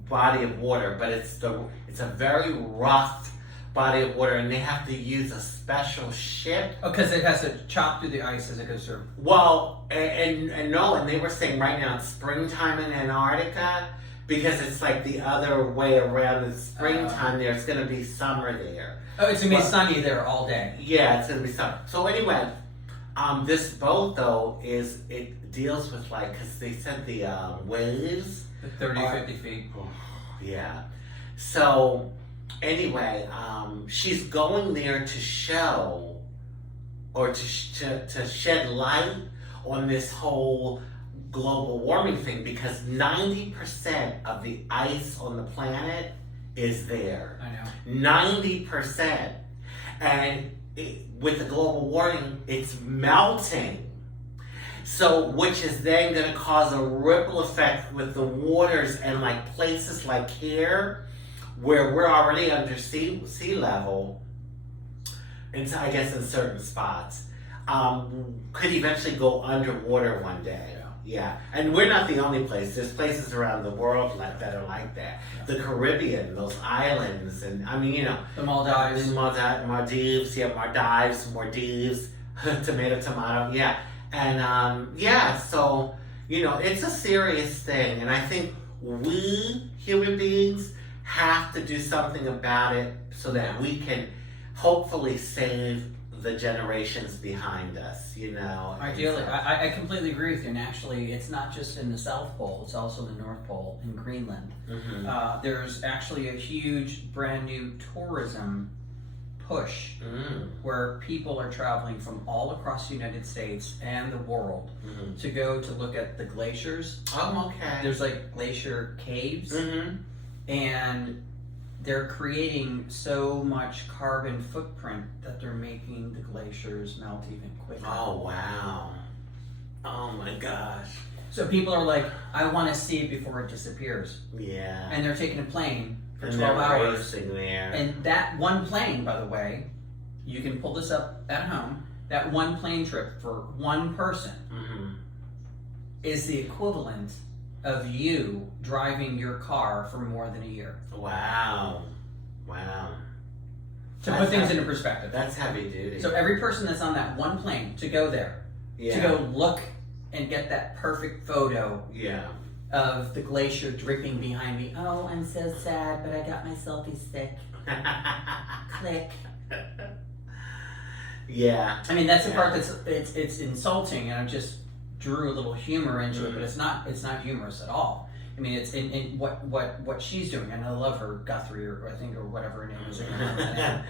body of water, but it's a very rough body of water, and they have to use a special ship. Oh, because it has to chop through the ice as it goes through. Well, and they were saying right now it's springtime in Antarctica, because it's like the other way around. It's springtime there. It's going to be summer there. Oh, it's going to be sunny there all day. Yeah, it's going to be summer. So anyway, this boat though it deals with because they said the waves 30, 50 feet. Yeah. So anyway, she's going there to show or to shed light on this whole global warming thing, because 90% of the ice on the planet is there. I know. 90%. And with the global warming, it's melting. So, which is then going to cause a ripple effect with the waters and places like here, where we're already under sea level, and I guess in certain spots, could eventually go underwater one day. Yeah, and we're not the only place. There's places around the world that are like that. Yeah. The Caribbean, those islands, and the Maldives. Maldives, tomato, yeah. And so it's a serious thing, and I think we human beings have to do something about it so that we can hopefully save the generations behind us, Ideally, I completely agree with you. And actually, it's not just in the South Pole; it's also the North Pole in Greenland. Mm-hmm. There's actually a huge, brand new tourism push where people are traveling from all across the United States and the world to go to look at the glaciers. Oh, okay. There's glacier caves, and they're creating so much carbon footprint that they're making the glaciers melt even quicker. Oh, wow. Oh my gosh. So people are like, I want to see it before it disappears. Yeah. And they're taking a plane for And 12 they're hours. racing there. And that one plane, by the way, you can pull this up at home, that one plane trip for one person is the equivalent of you driving your car for more than a year. Wow. Wow. To put things into perspective. That's heavy duty. So every person that's on that one plane to go there, to go look and get that perfect photo of the glacier dripping behind me. Oh, I'm so sad, but I got my selfie stick. Click. Yeah. I mean, that's the part that's it's insulting, and I just drew a little humor into it, but it's not humorous at all. I mean, it's in what she's doing, and I love her, Guthrie, or I think, or whatever her name is.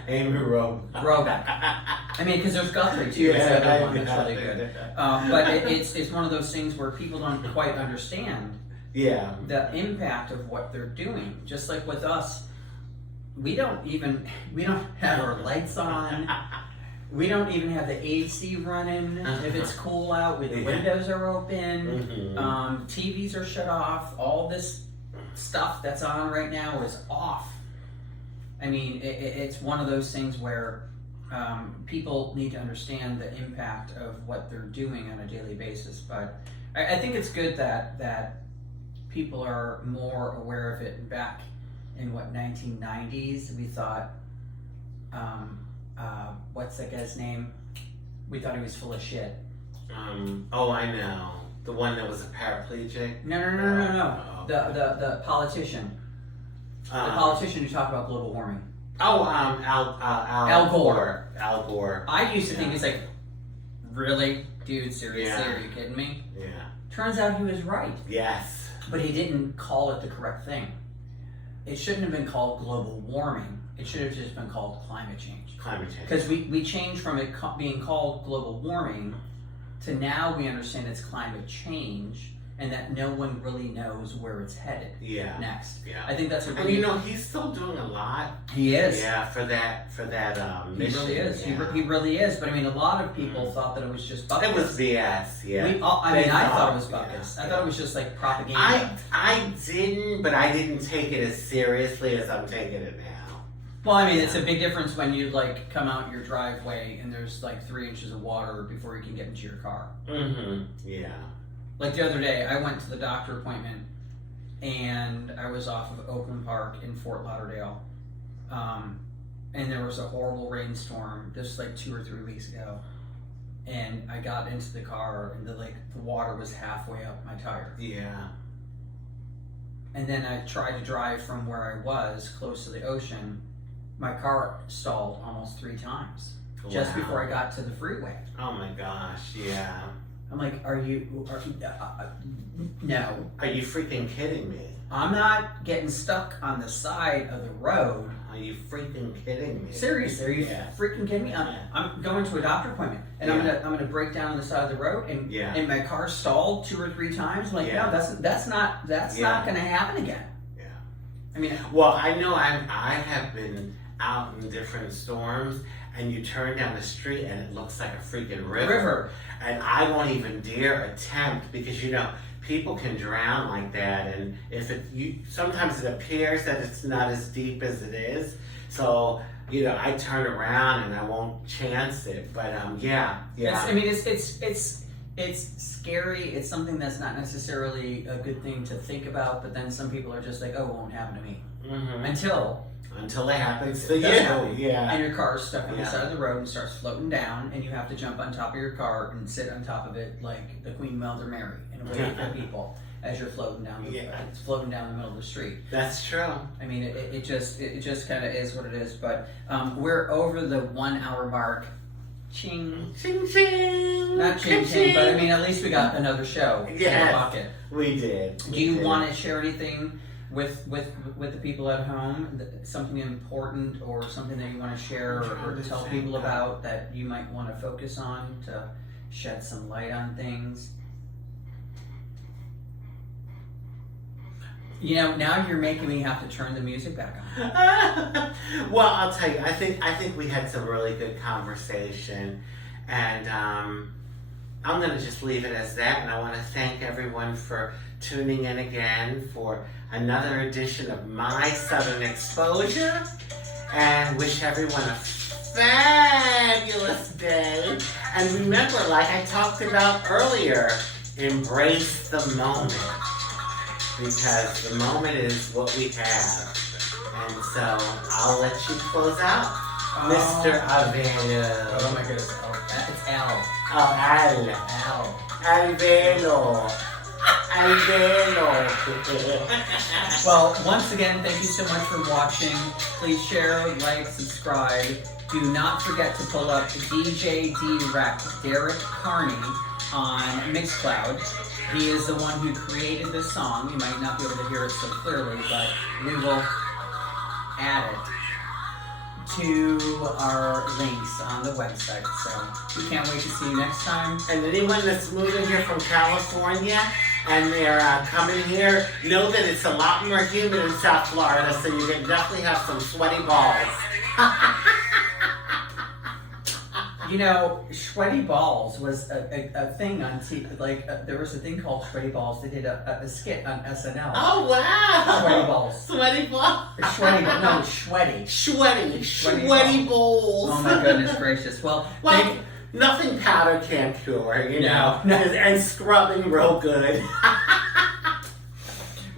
Amy Roback. I mean, because there's Guthrie too. It's the other one that's really good. But it's one of those things where people don't quite understand the impact of what they're doing. Just like with us, we don't have our lights on. We don't even have the AC running if it's cool out. The windows are open. TVs are shut off. All this stuff that's on right now is off. I mean, it's one of those things where people need to understand the impact of what they're doing on a daily basis. But I think it's good that people are more aware of it. Back in 1990s, we thought. What's that guy's name? We thought he was full of shit. Oh, I know. The one that was a paraplegic? No. Oh. The politician. The politician who talked about global warming. Oh, Al Gore. Al Gore. I used to think it's like, really? Dude, seriously? Yeah. Are you kidding me? Yeah. Turns out he was right. Yes. But he didn't call it the correct thing. It shouldn't have been called global warming. It should have just been called climate change. Climate change. Because we changed from it being called global warming to now we understand it's climate change, and that no one really knows where it's headed next. Yeah. I think that's a really... And he's still doing a lot. He is. Yeah, for that mission. He really is. Yeah. He really is. But I mean, a lot of people thought that it was just buckets. It was BS, yeah. I thought it was buckets. I thought it was just like propaganda. I didn't, but I didn't take it as seriously as I'm taking it now. Well, I mean, it's a big difference when you like come out your driveway and there's like 3 inches of water before you can get into your car. Yeah. Like the other day, I went to the doctor appointment and I was off of Oakland Park in Fort Lauderdale. And there was a horrible rainstorm just like 2 or 3 weeks ago. And I got into the car and the water was halfway up my tire. Yeah. And then I tried to drive from where I was close to the ocean. My car stalled almost 3 times just before I got to the freeway. Oh my gosh, yeah. I'm like, no. Are you freaking kidding me? I'm not getting stuck on the side of the road. Are you freaking kidding me? Seriously, are you freaking kidding me? I'm going to a doctor appointment and I'm gonna break down on the side of the road and my car stalled 2 or 3 times. I'm like, no, that's not gonna happen again. Yeah. I mean, well, I know I have been out in different storms, and you turn down the street and it looks like a freaking river. And I won't even dare attempt because people can drown like that, and sometimes it appears that it's not as deep as it is. So I turn around and I won't chance it. But yeah. It's scary. It's something that's not necessarily a good thing to think about. But then some people are just like, oh, it won't happen to me until it happens to you. Yeah. And your car is stuck on the side of the road and starts floating down, and you have to jump on top of your car and sit on top of it like the Queen Mother Mary and wait for people as you're floating down. It's floating down the middle of the street. That's true. I mean, it just kind of is what it is. But we're over the 1 hour mark. Ching, ching, ching. Not ching, ching, but I mean, at least we got another show in the pocket. We did. Do you want to share anything with the people at home, something important or something that you want to share or tell people about that you might want to focus on to shed some light on things? Now you're making me have to turn the music back on. Well, I'll tell you, I think we had some really good conversation, and I'm going to just leave it as that, and I want to thank everyone for tuning in again for another edition of My Southern Exposure, and wish everyone a fabulous day. And remember, like I talked about earlier, embrace the moment, because the moment is what we have. And so I'll let you close out, Mr. Avelo. Oh my goodness. Oh, it's Al. Oh, Al. Alvelo. Well, once again, thank you so much for watching. Please share, like, subscribe. Do not forget to pull up DJ Direct Derek Carney on Mixcloud. He is the one who created this song. You might not be able to hear it so clearly, but we will add it to our links on the website. So we can't wait to see you next time. And anyone that's moving here from California and they're coming here, know that it's a lot more humid in South Florida, so you can definitely have some sweaty balls. You know, Sweaty Balls was a thing on TV. Like, there was a thing called Sweaty Balls. They did a skit on SNL. Oh, wow. Sweaty Balls. Sweaty balls. Sweaty Balls. No, Sweaty. Sweaty balls. Oh my goodness gracious. Well, nothing powder can't cure, you know. No. And scrubbing real good.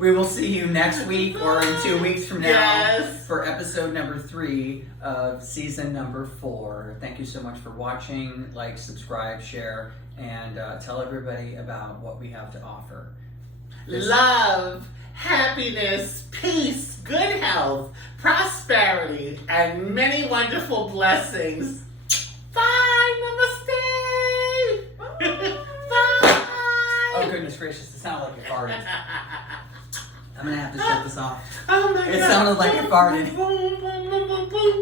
we will see you next week or in 2 weeks from now Yes. for episode number 3 of season number 4. Thank you so much for watching. Like, subscribe, share, and tell everybody about what we have to offer. Love, happiness, peace, good health, prosperity, and many wonderful blessings. Bye, namaste. Bye. Oh goodness gracious, it sounded like it farted. I'm gonna have to shut this off. Oh my God. It sounded like it farted.